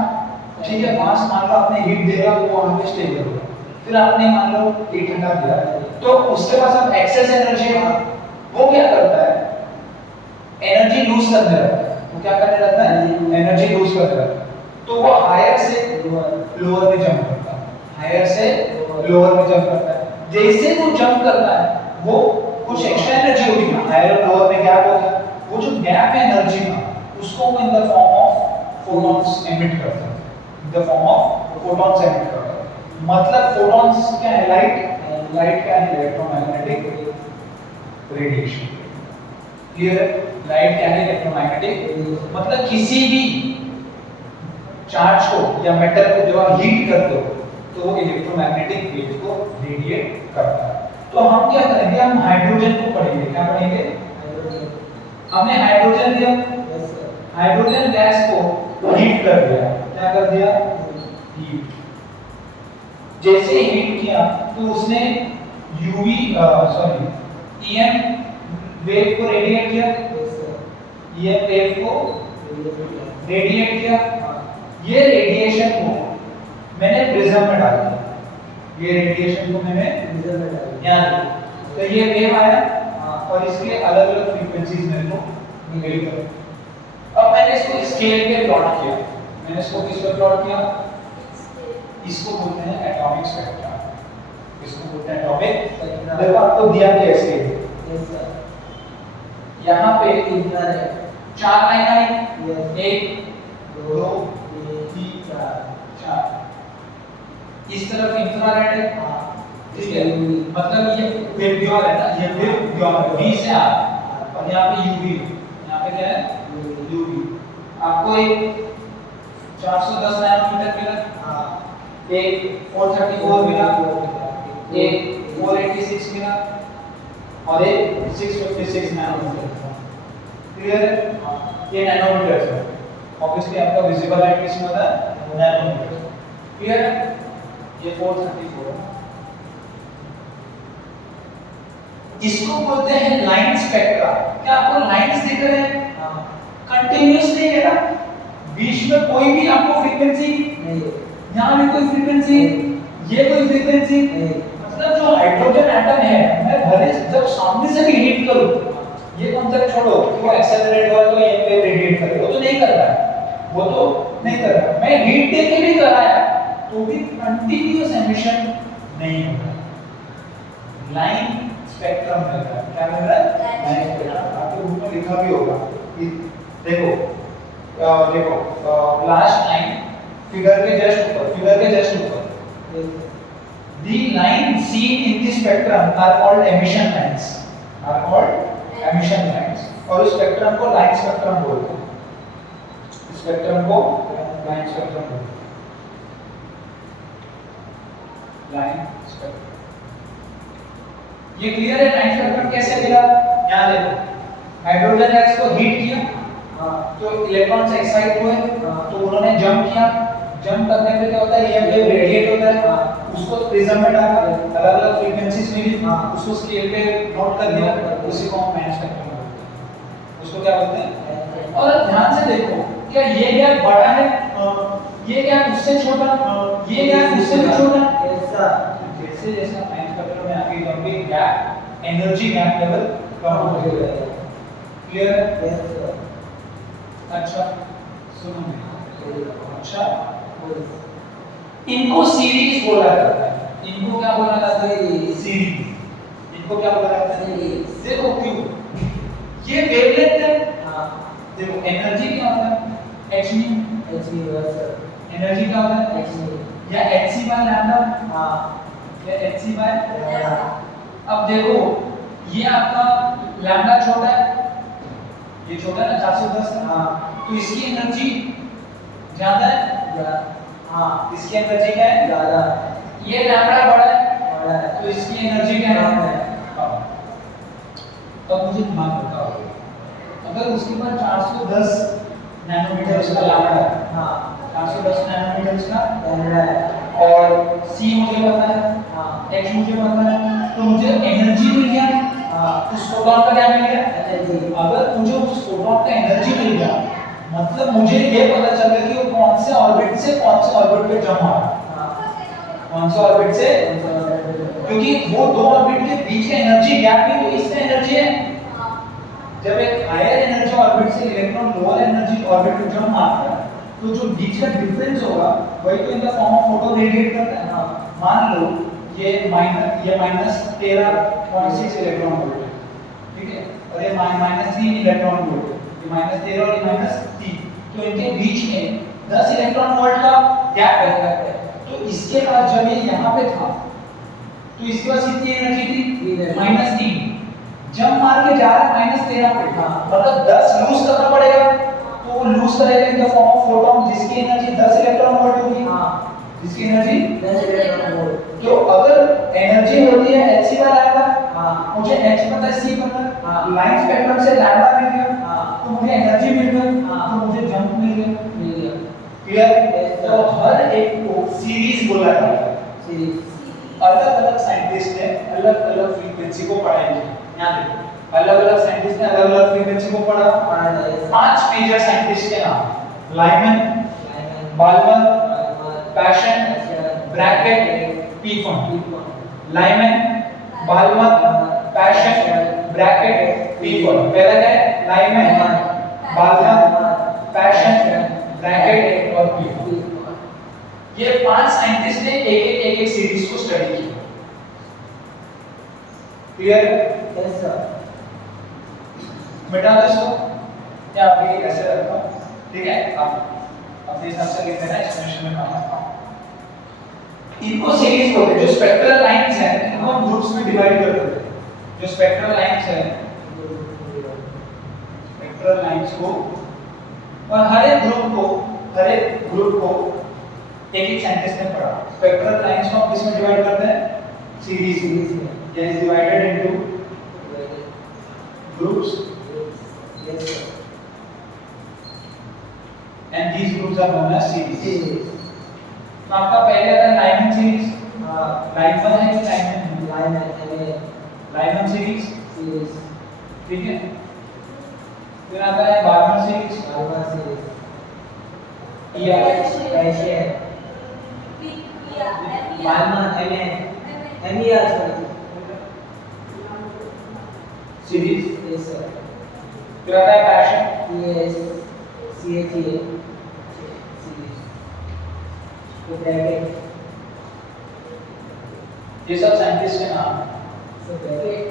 ठीक है, मास मान लो आपने हीट दिया, वो वहां पे स्टेबल हो गया, फिर आपने मान लो हीट हटा दिया, तो उसके पास अब एक्सेस एनर्जी है, वो क्या करता है, एनर्जी लूज करने लगता है। वो क्या करने लगता है, एनर्जी लूज करने लगता है। तो वो हायर से लोअर में जंप करता है, हायर से लोअर में जंप करता है। जैसे वो जंप करता है, वो कुछ एक्स्ट्रा एनर्जी होगी ना, हायर और लोअर में गैप होता है, वो जो गैप है एनर्जी का, उसको वो in the form of photons emit करता है, in the form of photons emit करता है। मतलब फोटॉन्स क्या है, लाइट क्या है, इलेक्ट्रोमैग्नेटिक रेडिएशन। क्लियर है, लाइट क्या है, इलेक्ट्रोमैग्नेटिक। मतलब किसी भी चार्ज को या मेटल को जब आप हीट करते हो तो वो इलेक्ट्रोमैग्नेटिक वेव को रेडिएट करता है। तो हम क्या करेंगे, हम हाइड्रोजन को पढ़ेंगे। क्या पढ़ेंगे, हमने हाइड्रोजन लिया, हाइड्रोजन गैस को हीट कर दिया। क्या कर दिया, हीट। जैसे हीट किया तो उसने यूवी ईएम वेव को रेडिएट किया, ईएम वेव को रेडिएट किया। ये रेडिएशन को मैंने प्रिज्म में डाल दिया, ये रेडिएशन को मैंने प्रिज्म में डाल दिया, तो ये वेव आया और इसके अलग अलग फ्रीक्वेंसीज मेरे को मिली। अब मैंने इसको स्केल पे प्लॉट किया, मैंने इसको किस पे प्लॉट किया, इसको बोलते हैं एटॉमिक स्पेक्ट्रा, इसको बोलते हैं एटॉमिक स्पेक्ट्रा। देखो आपको दिया क्या स्केल, यस सर, यहाँ पे इंफ्रारेड 4 लाइन आई, 1 2 3 4, इस तरफ इंफ्रारेड है, ठीक है, मतलब ये वेव ड्यूअल है ना, ये वेव ड्यूअल V से R, और यहाँ पे UV, यहाँ पे क्या है, UV। आपको एक 410 नैनोमीटर मिला, एक 434 मिला, एक 486 मिला और एक 656 नैनोमीटर। क्लियर है, ये नैनोमीटर है। ऑब्वियसली आपका विजिबल लाइट किसमें होता है, नैनोमीटर। क्लियर है, ये 434 है। इसको बोलते हैं लाइन स्पेक्ट्रा। क्या आपको लाइंस दिख रहे हैं, कंटीन्यूअस नहीं है ना, बीच में कोई भी आपको फ्रीक्वेंसी नहीं है, यहाँ भी कोई फ्रीक्वेंसी, ये कोई फ्रीक्वेंसी नहीं। मतलब जो हाइड्रोजन एटम है, मैं भले जब सामने से भी हीट करूं, ये कांसेप्ट छोड़ो कि वो एक्सेलरेट हुआ तो ये पे रेडिएट करे, वो तो नहीं कर रहा है, वो तो नहीं कर रहा है। मैं हीट दे के भी कराया तो भी कंटीन्यूअस एमिशन नहीं हो रहा, लाइन स्पेक्ट्रम मिल रहा है। क्या मिल रहा है, लाइन स्पेक्ट्रम। आपके बुक में लिखा भी होगा, देखो लास्ट लाइन फिगर के जस्ट ऊपर the line seen in the spectrum are called emission lines, और उस स्पेक्ट्रम को लाइन स्पेक्ट्रम बोलते हैं, स्पेक्ट्रम को लाइन स्पेक्ट्रम बोलते हैं, लाइन स्पेक्ट्रम। ये क्लियर है, लाइन स्पेक्ट्रम कैसे मिला, यहाँ देखो, हाइड्रोजन गैस को हीट किया, तो इलेक्ट्रॉन्स एक्साइट हुए, तो उन्होंने जंप किया, जंप करने पे क्या होता है, ये वेव रेडिएट होता है, उसको प्रिज्म में डाला, अलग अलग फ्रीक्वेंसीज मिली, उसको स्केल पे नोट कर दिया, उसी को हम लाइन स्पेक्ट्रम बोलते हैं, उसको क्या बोलते हैं। और ध्यान से देखो, क्या ये गैप बड़ा है, ये गैप उससे छोटा, ये गैप उससे भी छोटा, ऐसा जैसे जैसे लाइन स्पेक्ट्रम में आगे जाओगे गैप, एनर्जी गैप लेवल कम होता जाएगा। क्लियर है, यस। अच्छा सुनो, अच्छा इनको सीरीज बोला जाता है, इनको क्या बोला जाता है, सीरीज, इनको क्या बोला जाता है, देखो क्यों, ये वेवलेंथ है, देखो एनर्जी क्या होता है, h एनर्जी क्या होता है, या hc बाय लैम्डा, या hc बाय लैम्डा। अब देखो ये आपका लैम्डा छोटा है, ये छोटा है ना 410 है, तो इसकी एनर्जी ज्यादा है, इसकी एनर्जी क्या है, ज्यादा। ये इसकी एनर्जी क्या है? तो मुझे दिमाग रखा होगा अगर उसके पास 410 नैनोमीटर उसका लैम्डा है, हाँ 410 नैनोमीटर उसका लैम्डा है, और c मुझे पता है, हाँ h मुझे पता है, तो मुझे एनर्जी मिल गया। हाँ उस फोटॉन का क्या मिल गया? एनर्जी। अगर मुझे उस फोटॉन का एनर्जी मिल गया मतलब मुझे ये पता चल गया कि वो कौन से ऑर्बिट से कौन से ऑर्बिट पे जंप मारा, कौन से ऑर्बिट से, क्योंकि वो दो ऑर्बिट के बीच का एनर्जी गैप ही तो इसमें एनर्जी है। जब एक हायर एनर्जी ऑर्बिट से इलेक्ट्रॉन लोअर एनर्जी ऑर्बिट पे जंप मारता है तो जो बीच का डिफरेंस होगा वही तो in the form of photo radiate करता है। मान लो ये -13.6 इलेक्ट्रॉन वोल्ट है, ठीक है, और ये -3 इलेक्ट्रॉन वोल्ट है, ये -13 और ये -3, तो इनके बीच में 10 इलेक्ट्रॉन वोल्ट का गैप है। तो इसके पास जब ये यहाँ पे था तो इसके पास कितनी एनर्जी थी? -3। जंप मार के जा रहा है -13 पे, मतलब 10 लूज करना पड़ेगा, तो वो लूज करेगा in the form of photon जिसकी एनर्जी 10 इलेक्ट्रॉन वोल्ट होगी, जिसकी एनर्जी 10 इलेक्ट्रॉन वोल्ट। तो अगर एनर्जी होती है hc बाय लैम्डा, मुझे h पता है c पता है, लाइन स्पेक्ट्रम से लैम्डा मिल गया, तो मुझे एनर्जी मिल गई, तो मुझे जंप मिल गया। क्लियर? तो हर एक को सीरीज बोला जाता है। सीरीज अलग-अलग साइंटिस्ट ने अलग-अलग फ्रीक्वेंसी को पढ़ा है। यहाँ देखो अलग-अलग साइंटिस्ट ने अलग-अलग फ्रीक्वेंसी को पढ़ा। 5 मेजर साइंटिस्ट के नाम Lyman, Balmer, Paschen, Brackett, Pfund. Lyman, Balmer, Paschen, Brackett, Pfund. पहला क्या है? लाइमन, बाल्मर, पैशन, ब्रैकेट और पीफर्ड। ये 5 साइंटिस्ट ने एक सीरीज को स्टडी किया। क्लियर है? Yes sir. मिटा दो इसको या अभी ऐसे रखता हूं, ठीक है, आप अपने हिसाब से लिख देना, एक्सप्लेनेशन में काम। इनको सीरीज बोलते हैं। जो स्पेक्ट्रल लाइंस हैं इनको हम ग्रुप्स में डिवाइड कर देते हैं। जो स्पेक्ट्रल लाइंस हैं, स्पेक्ट्रल लाइंस को, और हर एक ग्रुप को एक साइंटिस्ट ने पढ़ा। स्पेक्ट्रल लाइंस को हम किस में डिवाइड करते हैं? सीरीज में। That is divided into groups. Yes sir. And these groups are known as series. Series. तो आपका पहले आता है लाइमन सीरीज। लाइमन है कि Lyman? Lyman Lyman series. Series. ठीक है। फिर आता है Balmer series. Balmer series. Paschen. Balmer M series. Yes sir. फिर आता है पैशन। Yes CHA series. तो ब्रैकेट, ये सब साइंटिस्ट के नाम हैं। तो ब्रैकेट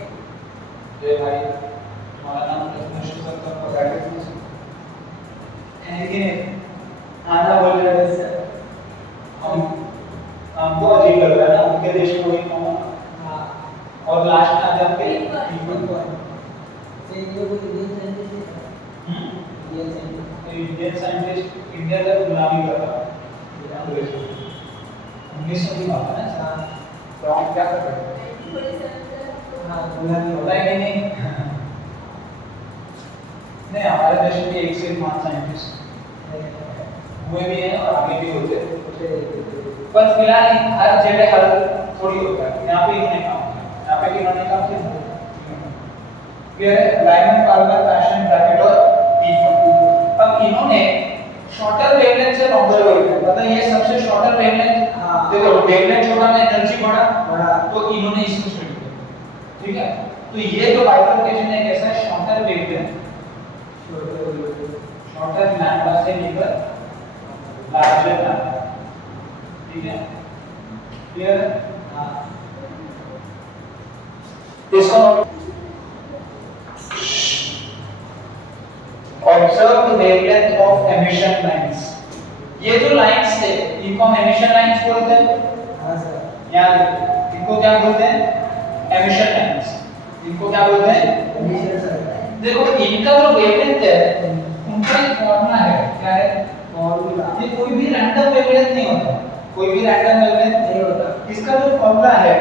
ये भाई हमारा नाम डेफिनेशन करता है ब्रैकेट में है कि नहीं? आना बोल रहे हैं सर। हमको अजीब लग रहा है ना, उनके देश में वही कॉमन। हाँ। और लास्ट में जब के से ये कोई इंडियन साइंटिस्ट इंडिया का गुलामी कर रहा है। 1900 की बात है ना। तो हम क्या कर रहे हैं? हाँ गुलामी होता है कि नहीं? नहीं, हमारे देश में एक से 5 साइंटिस्ट हुए भी हैं और आगे भी होते हैं। पर फिलहाल हर जगह हर थोड़ी होता है। यहाँ पे इन्होंने काम किया, यहाँ पे इन्होंने काम किया। फिर लाइमन, बाल्मर, पैशन, ब्रैकेट और पीफर्ड। अब इन्होंने शॉर्टर वेवलेंथ से लॉन्गर वेवलेंथ, मतलब ये सबसे शॉर्टर वेवलेंथ। हाँ। देखो वेवलेंथ छोटा में एनर्जी बड़ा, तो इन्होंने इसको स्टडी किया। ठीक है, तो ये जो बाइफर्केशन है कैसा है? शॉर्टर वेवलेंथ, शॉर्टर लैम्डा से लेकर लार्जर लैम्डा। ठीक है, क्लियर है? हाँ। इसको observe the wavelength of emission lines। ये जो लाइंस थे इनको हम एमिशन लाइंस बोलते हैं। हाँ सर। याद रखो, इनको क्या बोलते हैं? Emission lines. इनको क्या बोलते हैं? Emission sir. देखो इनका जो वेवलेंथ है उनका एक फॉर्मूला है। क्या है फॉर्मूला? ये कोई भी रैंडम वेवलेंथ नहीं होता, कोई भी रैंडम वेवलेंथ नहीं होता। इसका जो फॉर्मूला है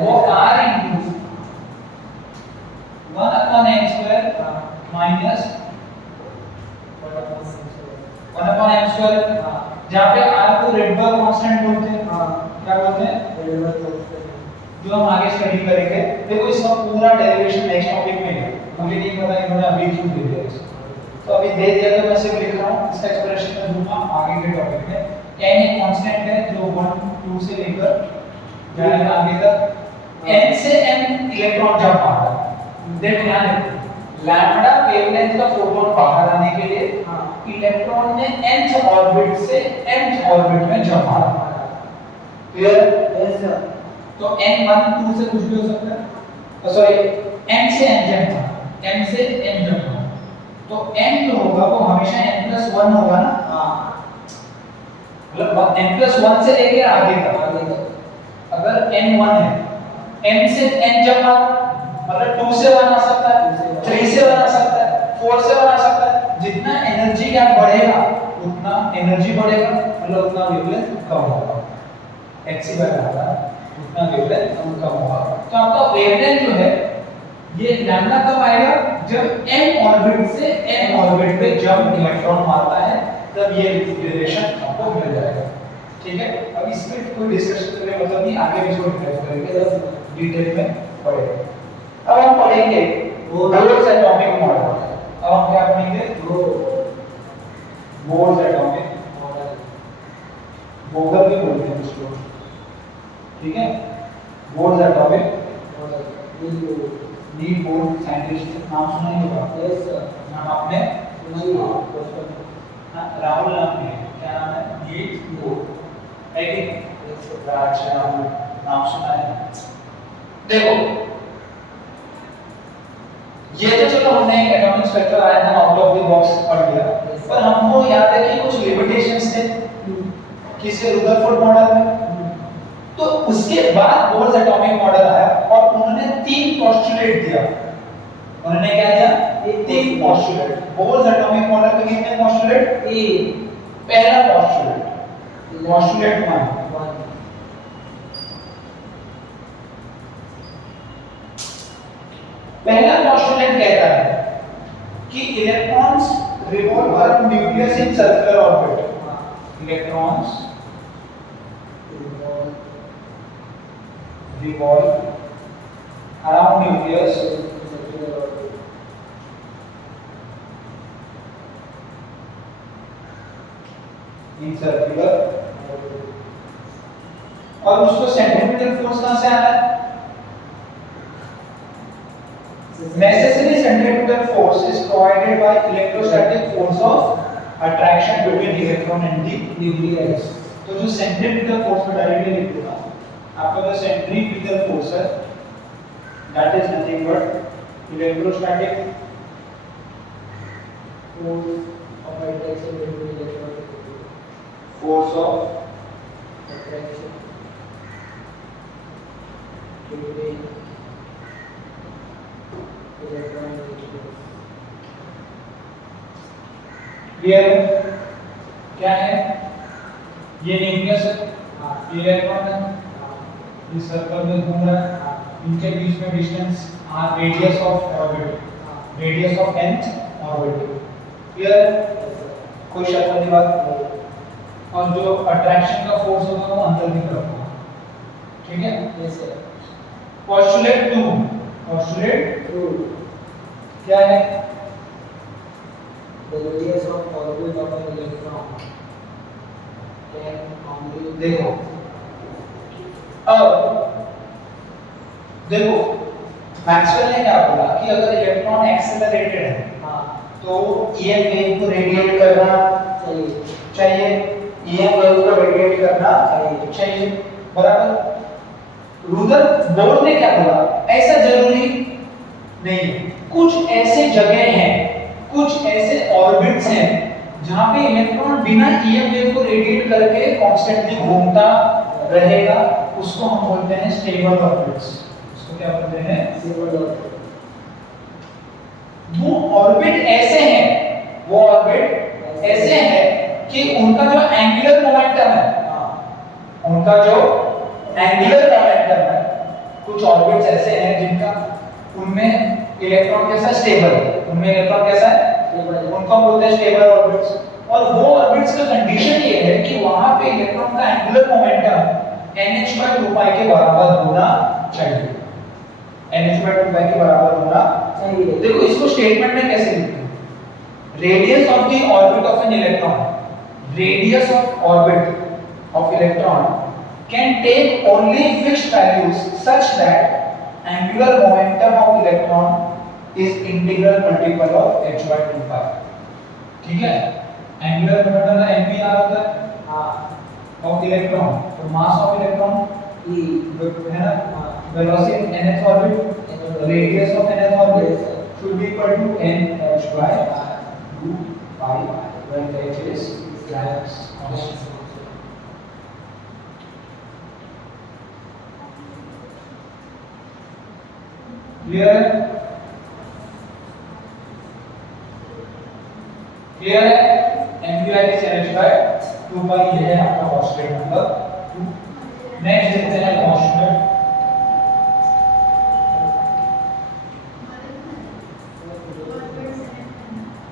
वो r माइनस 1/m², जहाँ पे r को रेडबर्ग कांस्टेंट बोलते हैं। क्या बोलते हैं? जो हम आगे स्टडी करेंगे। देखो इसका पूरा डेरिवेशन नेक्स्ट टॉपिक में है, मुझे नहीं पता इन्होंने अभी क्यों दे दिया इसको, तो अभी दे दिया तो मैं सिर्फ लिख रहा हूँ, इसका एक्सप्रेशन मैं दूंगा आगे के टॉपिक में। n एक कांस्टेंट है जो 1 2 से लेकर जाएगा आगे तक, n से n इलेक्ट्रॉन जंप आ रहा है। देखो ध्यान रखो, लैम्बडा वेवलेंथ का फोटोन बाहर आने के लिए इलेक्ट्रॉन ने nth ऑर्बिट से nth ऑर्बिट में जंप मारा। क्लियर? Yes sir. तो n1 2 से कुछ भी हो सकता है, सॉरी n से n जंप मारा, n से n जंप मारा, तो n जो होगा वो हमेशा n+1 होगा ना। मतलब n+1 से लेके आगे तक अगर n1 है, n से n जब मतलब 2 से 1 आ सकता है, 3 से 1 आ सकता है, 4 से 1 आ सकता है। जितना एनर्जी गैप बढ़ेगा उतना एनर्जी बढ़ेगा, मतलब उतना वेवलेंथ कम होगा। hc/λ उतना वेवलेंथ कम होगा। तो आपका वेवलेंथ जो है ये लैम्बडा कब आएगा? जब n ऑर्बिट से n ऑर्बिट पे जंप इलेक्ट्रॉन मारता है, तब ये रिलेशन आपको मिल जाएगा। ठीक है, अब इसमें कोई डिस्कशन करने मतलब नहीं, आगे भी इसको डिस्कस करेंगे डिटेल में पढ़ेंगे। अब हम पढ़ेंगे बोर्स एटॉमिक मॉडल। अब हम क्या पढ़ेंगे? बोर्स एटॉमिक मॉडल, बोगर भी बोलते हैं इसको। ठीक है, Bohr's atomic model, Niels Bohr scientist नाम सुना ही होगा। Yes sir. नाम आपने नहीं राहुल नाम है, क्या नाम है? नील बोर है कि अच्छा नाम सुना है। देखो ये तो चलो हमने एक एटॉमिक स्ट्रक्चर आया था आउट ऑफ द बॉक्स पढ़ लिया, पर हमको याद है कि कुछ लिमिटेशंस थे किसी रुदरफोर्ड मॉडल में। तो उसके बाद बोर्स एटॉमिक मॉडल आया और उन्होंने 3 पोस्टुलेट दिया। उन्होंने क्या दिया? 3 पोस्टुलेट। बोर्स एटॉमिक मॉडल के कितने पोस्टुलेट? 3। पहला पोस्टुलेट, पोस्टुलेट 1, पहला पोस्टुलेट कहता है कि electrons revolve around nucleus in circular orbit. Electrons revolve around nucleus in circular, और उसको सेंट्रीपिटल फोर्स कहां से आ रहा है? Necessary centripetal force is provided by electrostatic force of attraction between electron and the nucleus। तो जो सेंट्रीपिटल फोर्स में directly लिख दूंगा, आपका जो सेंट्रीपिटल फोर्स है that is nothing but electrostatic force of attraction between electron and nucleus। Clear? क्या है? ये न्यूक्लियस है, ये इलेक्ट्रॉन है, इस सर्कल में घूम रहा है, इनके बीच में distance r, radius of orbit, radius of nth orbit. Clear? कोई शक वाली बात? और जो अट्रैक्शन का फोर्स होगा वो अंदर की तरफ होगा। ठीक है? Yes sir. पोस्टुलेट 2, पोस्टुलेट 2 क्या है? The radius of orbit of an electron can only, देखो अब देखो मैक्सवेल ने क्या बोला कि अगर इलेक्ट्रॉन एक्सेलरेटेड है तो ईएम वेव को रेडिएट करना चाहिए, ईएम वेव को रेडिएट करना चाहिए, बराबर। रुदरफोर्ड ने क्या बोला? ऐसा जरूरी नहीं है, कुछ ऐसे जगह हैं, कुछ ऐसे ऑर्बिट्स हैं जहां पे इलेक्ट्रॉन बिना ईएम वेव को रेडिएट करके कांस्टेंटली घूमता रहेगा, उसको हम बोलते हैं स्टेबल ऑर्बिट्स। उसको क्या बोलते हैं? Stable orbit. वो ऑर्बिट ऐसे हैं, वो ऑर्बिट ऐसे हैं कि उनका जो एंगुलर मोमेंटम है, उनका जो एंगुलर मोमेंटम है, कुछ ऑर्बिट्स ऐसे हैं जिनका उनमें इलेक्ट्रॉन कैसा स्टेबल है, उनमें इलेक्ट्रॉन कैसा है, उनको हम बोलते हैं स्टेबल ऑर्बिट्स। और वो ऑर्बिट्स का कंडीशन ये है कि वहां पे इलेक्ट्रॉन का एंगुलर मोमेंटम nh/2π के बराबर होना चाहिए, nh/2π के बराबर होना चाहिए। देखो इसको स्टेटमेंट में कैसे लिखते हैं, radius of the orbit of an electron, radius of orbit of electron can take only fixed values such that angular momentum of electron is integral multiple of h/2π। ठीक है, एंगुलर मोमेंटम का mpr होता है of electron, तो mass of electron E है ना, velocity nth orbit, radius of nth orbit should be equal to nh/2π where h is Planck's constant। Clear है, clear है, MQI is nh/2π, ये है आपका पोस्टुलेट नंबर 2। नेक्स्ट देखते हैं पोस्टुलेट।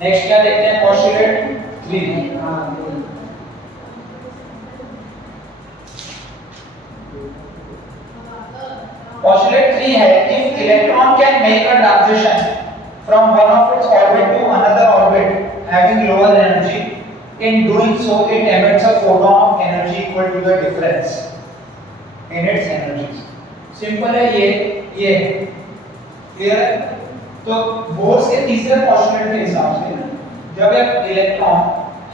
नेक्स्ट क्या देखते हैं, पोस्टुलेट 3। Postulate 3 है, if electron can make a transition from one of its orbit to another orbit having lower energy, in doing so it emits a photon of energy equal to the difference in its energies। Simple है ये clear है। तो bourse के तीसरे postulate के हिसाब से जब एक electron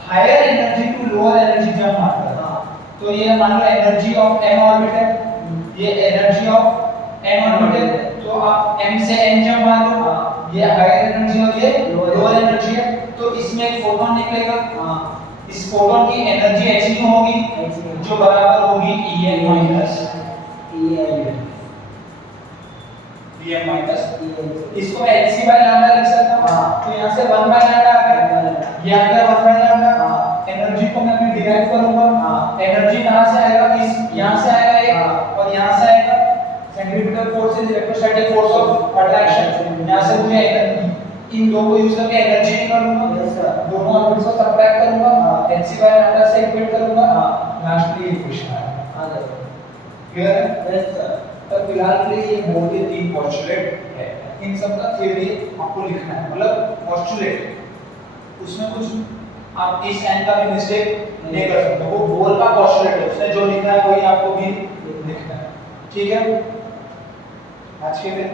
higher energy to lower energy जब मारता है, तो ये मान लो एनर्जी ऑफ m ऑर्बिट है, ये एनर्जी ऑफ m ऑर्बिट है, तो आप m से n जब मान लो, ये हायर एनर्जी और ये लोअर एनर्जी है, तो इसमें एक फोटोन निकलेगा। इस फोटोन की एनर्जी h न्यू होगी जो बराबर होगी En माइनस इसको मैं hc बाय लैम्डा लिख सकता हूं। तो यहां से 1 बाय लैम्डा आ गया, ये आ गया 1 बाय लैम्डा। एनर्जी को मैं अभी डिराइव करूंगा, एनर्जी कहां से आएगा, इस यहां से आएगा एक और यहां से आएगा centrifugal force, electrostatic force of attraction. यहां से मुझे इन दो को यूज करके एनर्जी निकालूंगा, दोनों ऑर्बिट्स को सबट्रैक्ट करूंगा, hc बाय लैम्डा से इक्वेट करूंगा, लास्टली इक्वेशन आएगा। क्लियर है? Yes sir. तो फिलहाल के लिए ये बोर्ड के 3 पोस्टुलेट है, इन सब का थ्योरी आपको लिखना है, मतलब पोस्टुलेट उसमें कुछ आप इस एन का भी मिस्टेक नहीं कर सकते, वो बोल का पोस्टुलेट है, उसने जो लिखा है वही आपको भी लिखना है। ठीक है, आज के लिए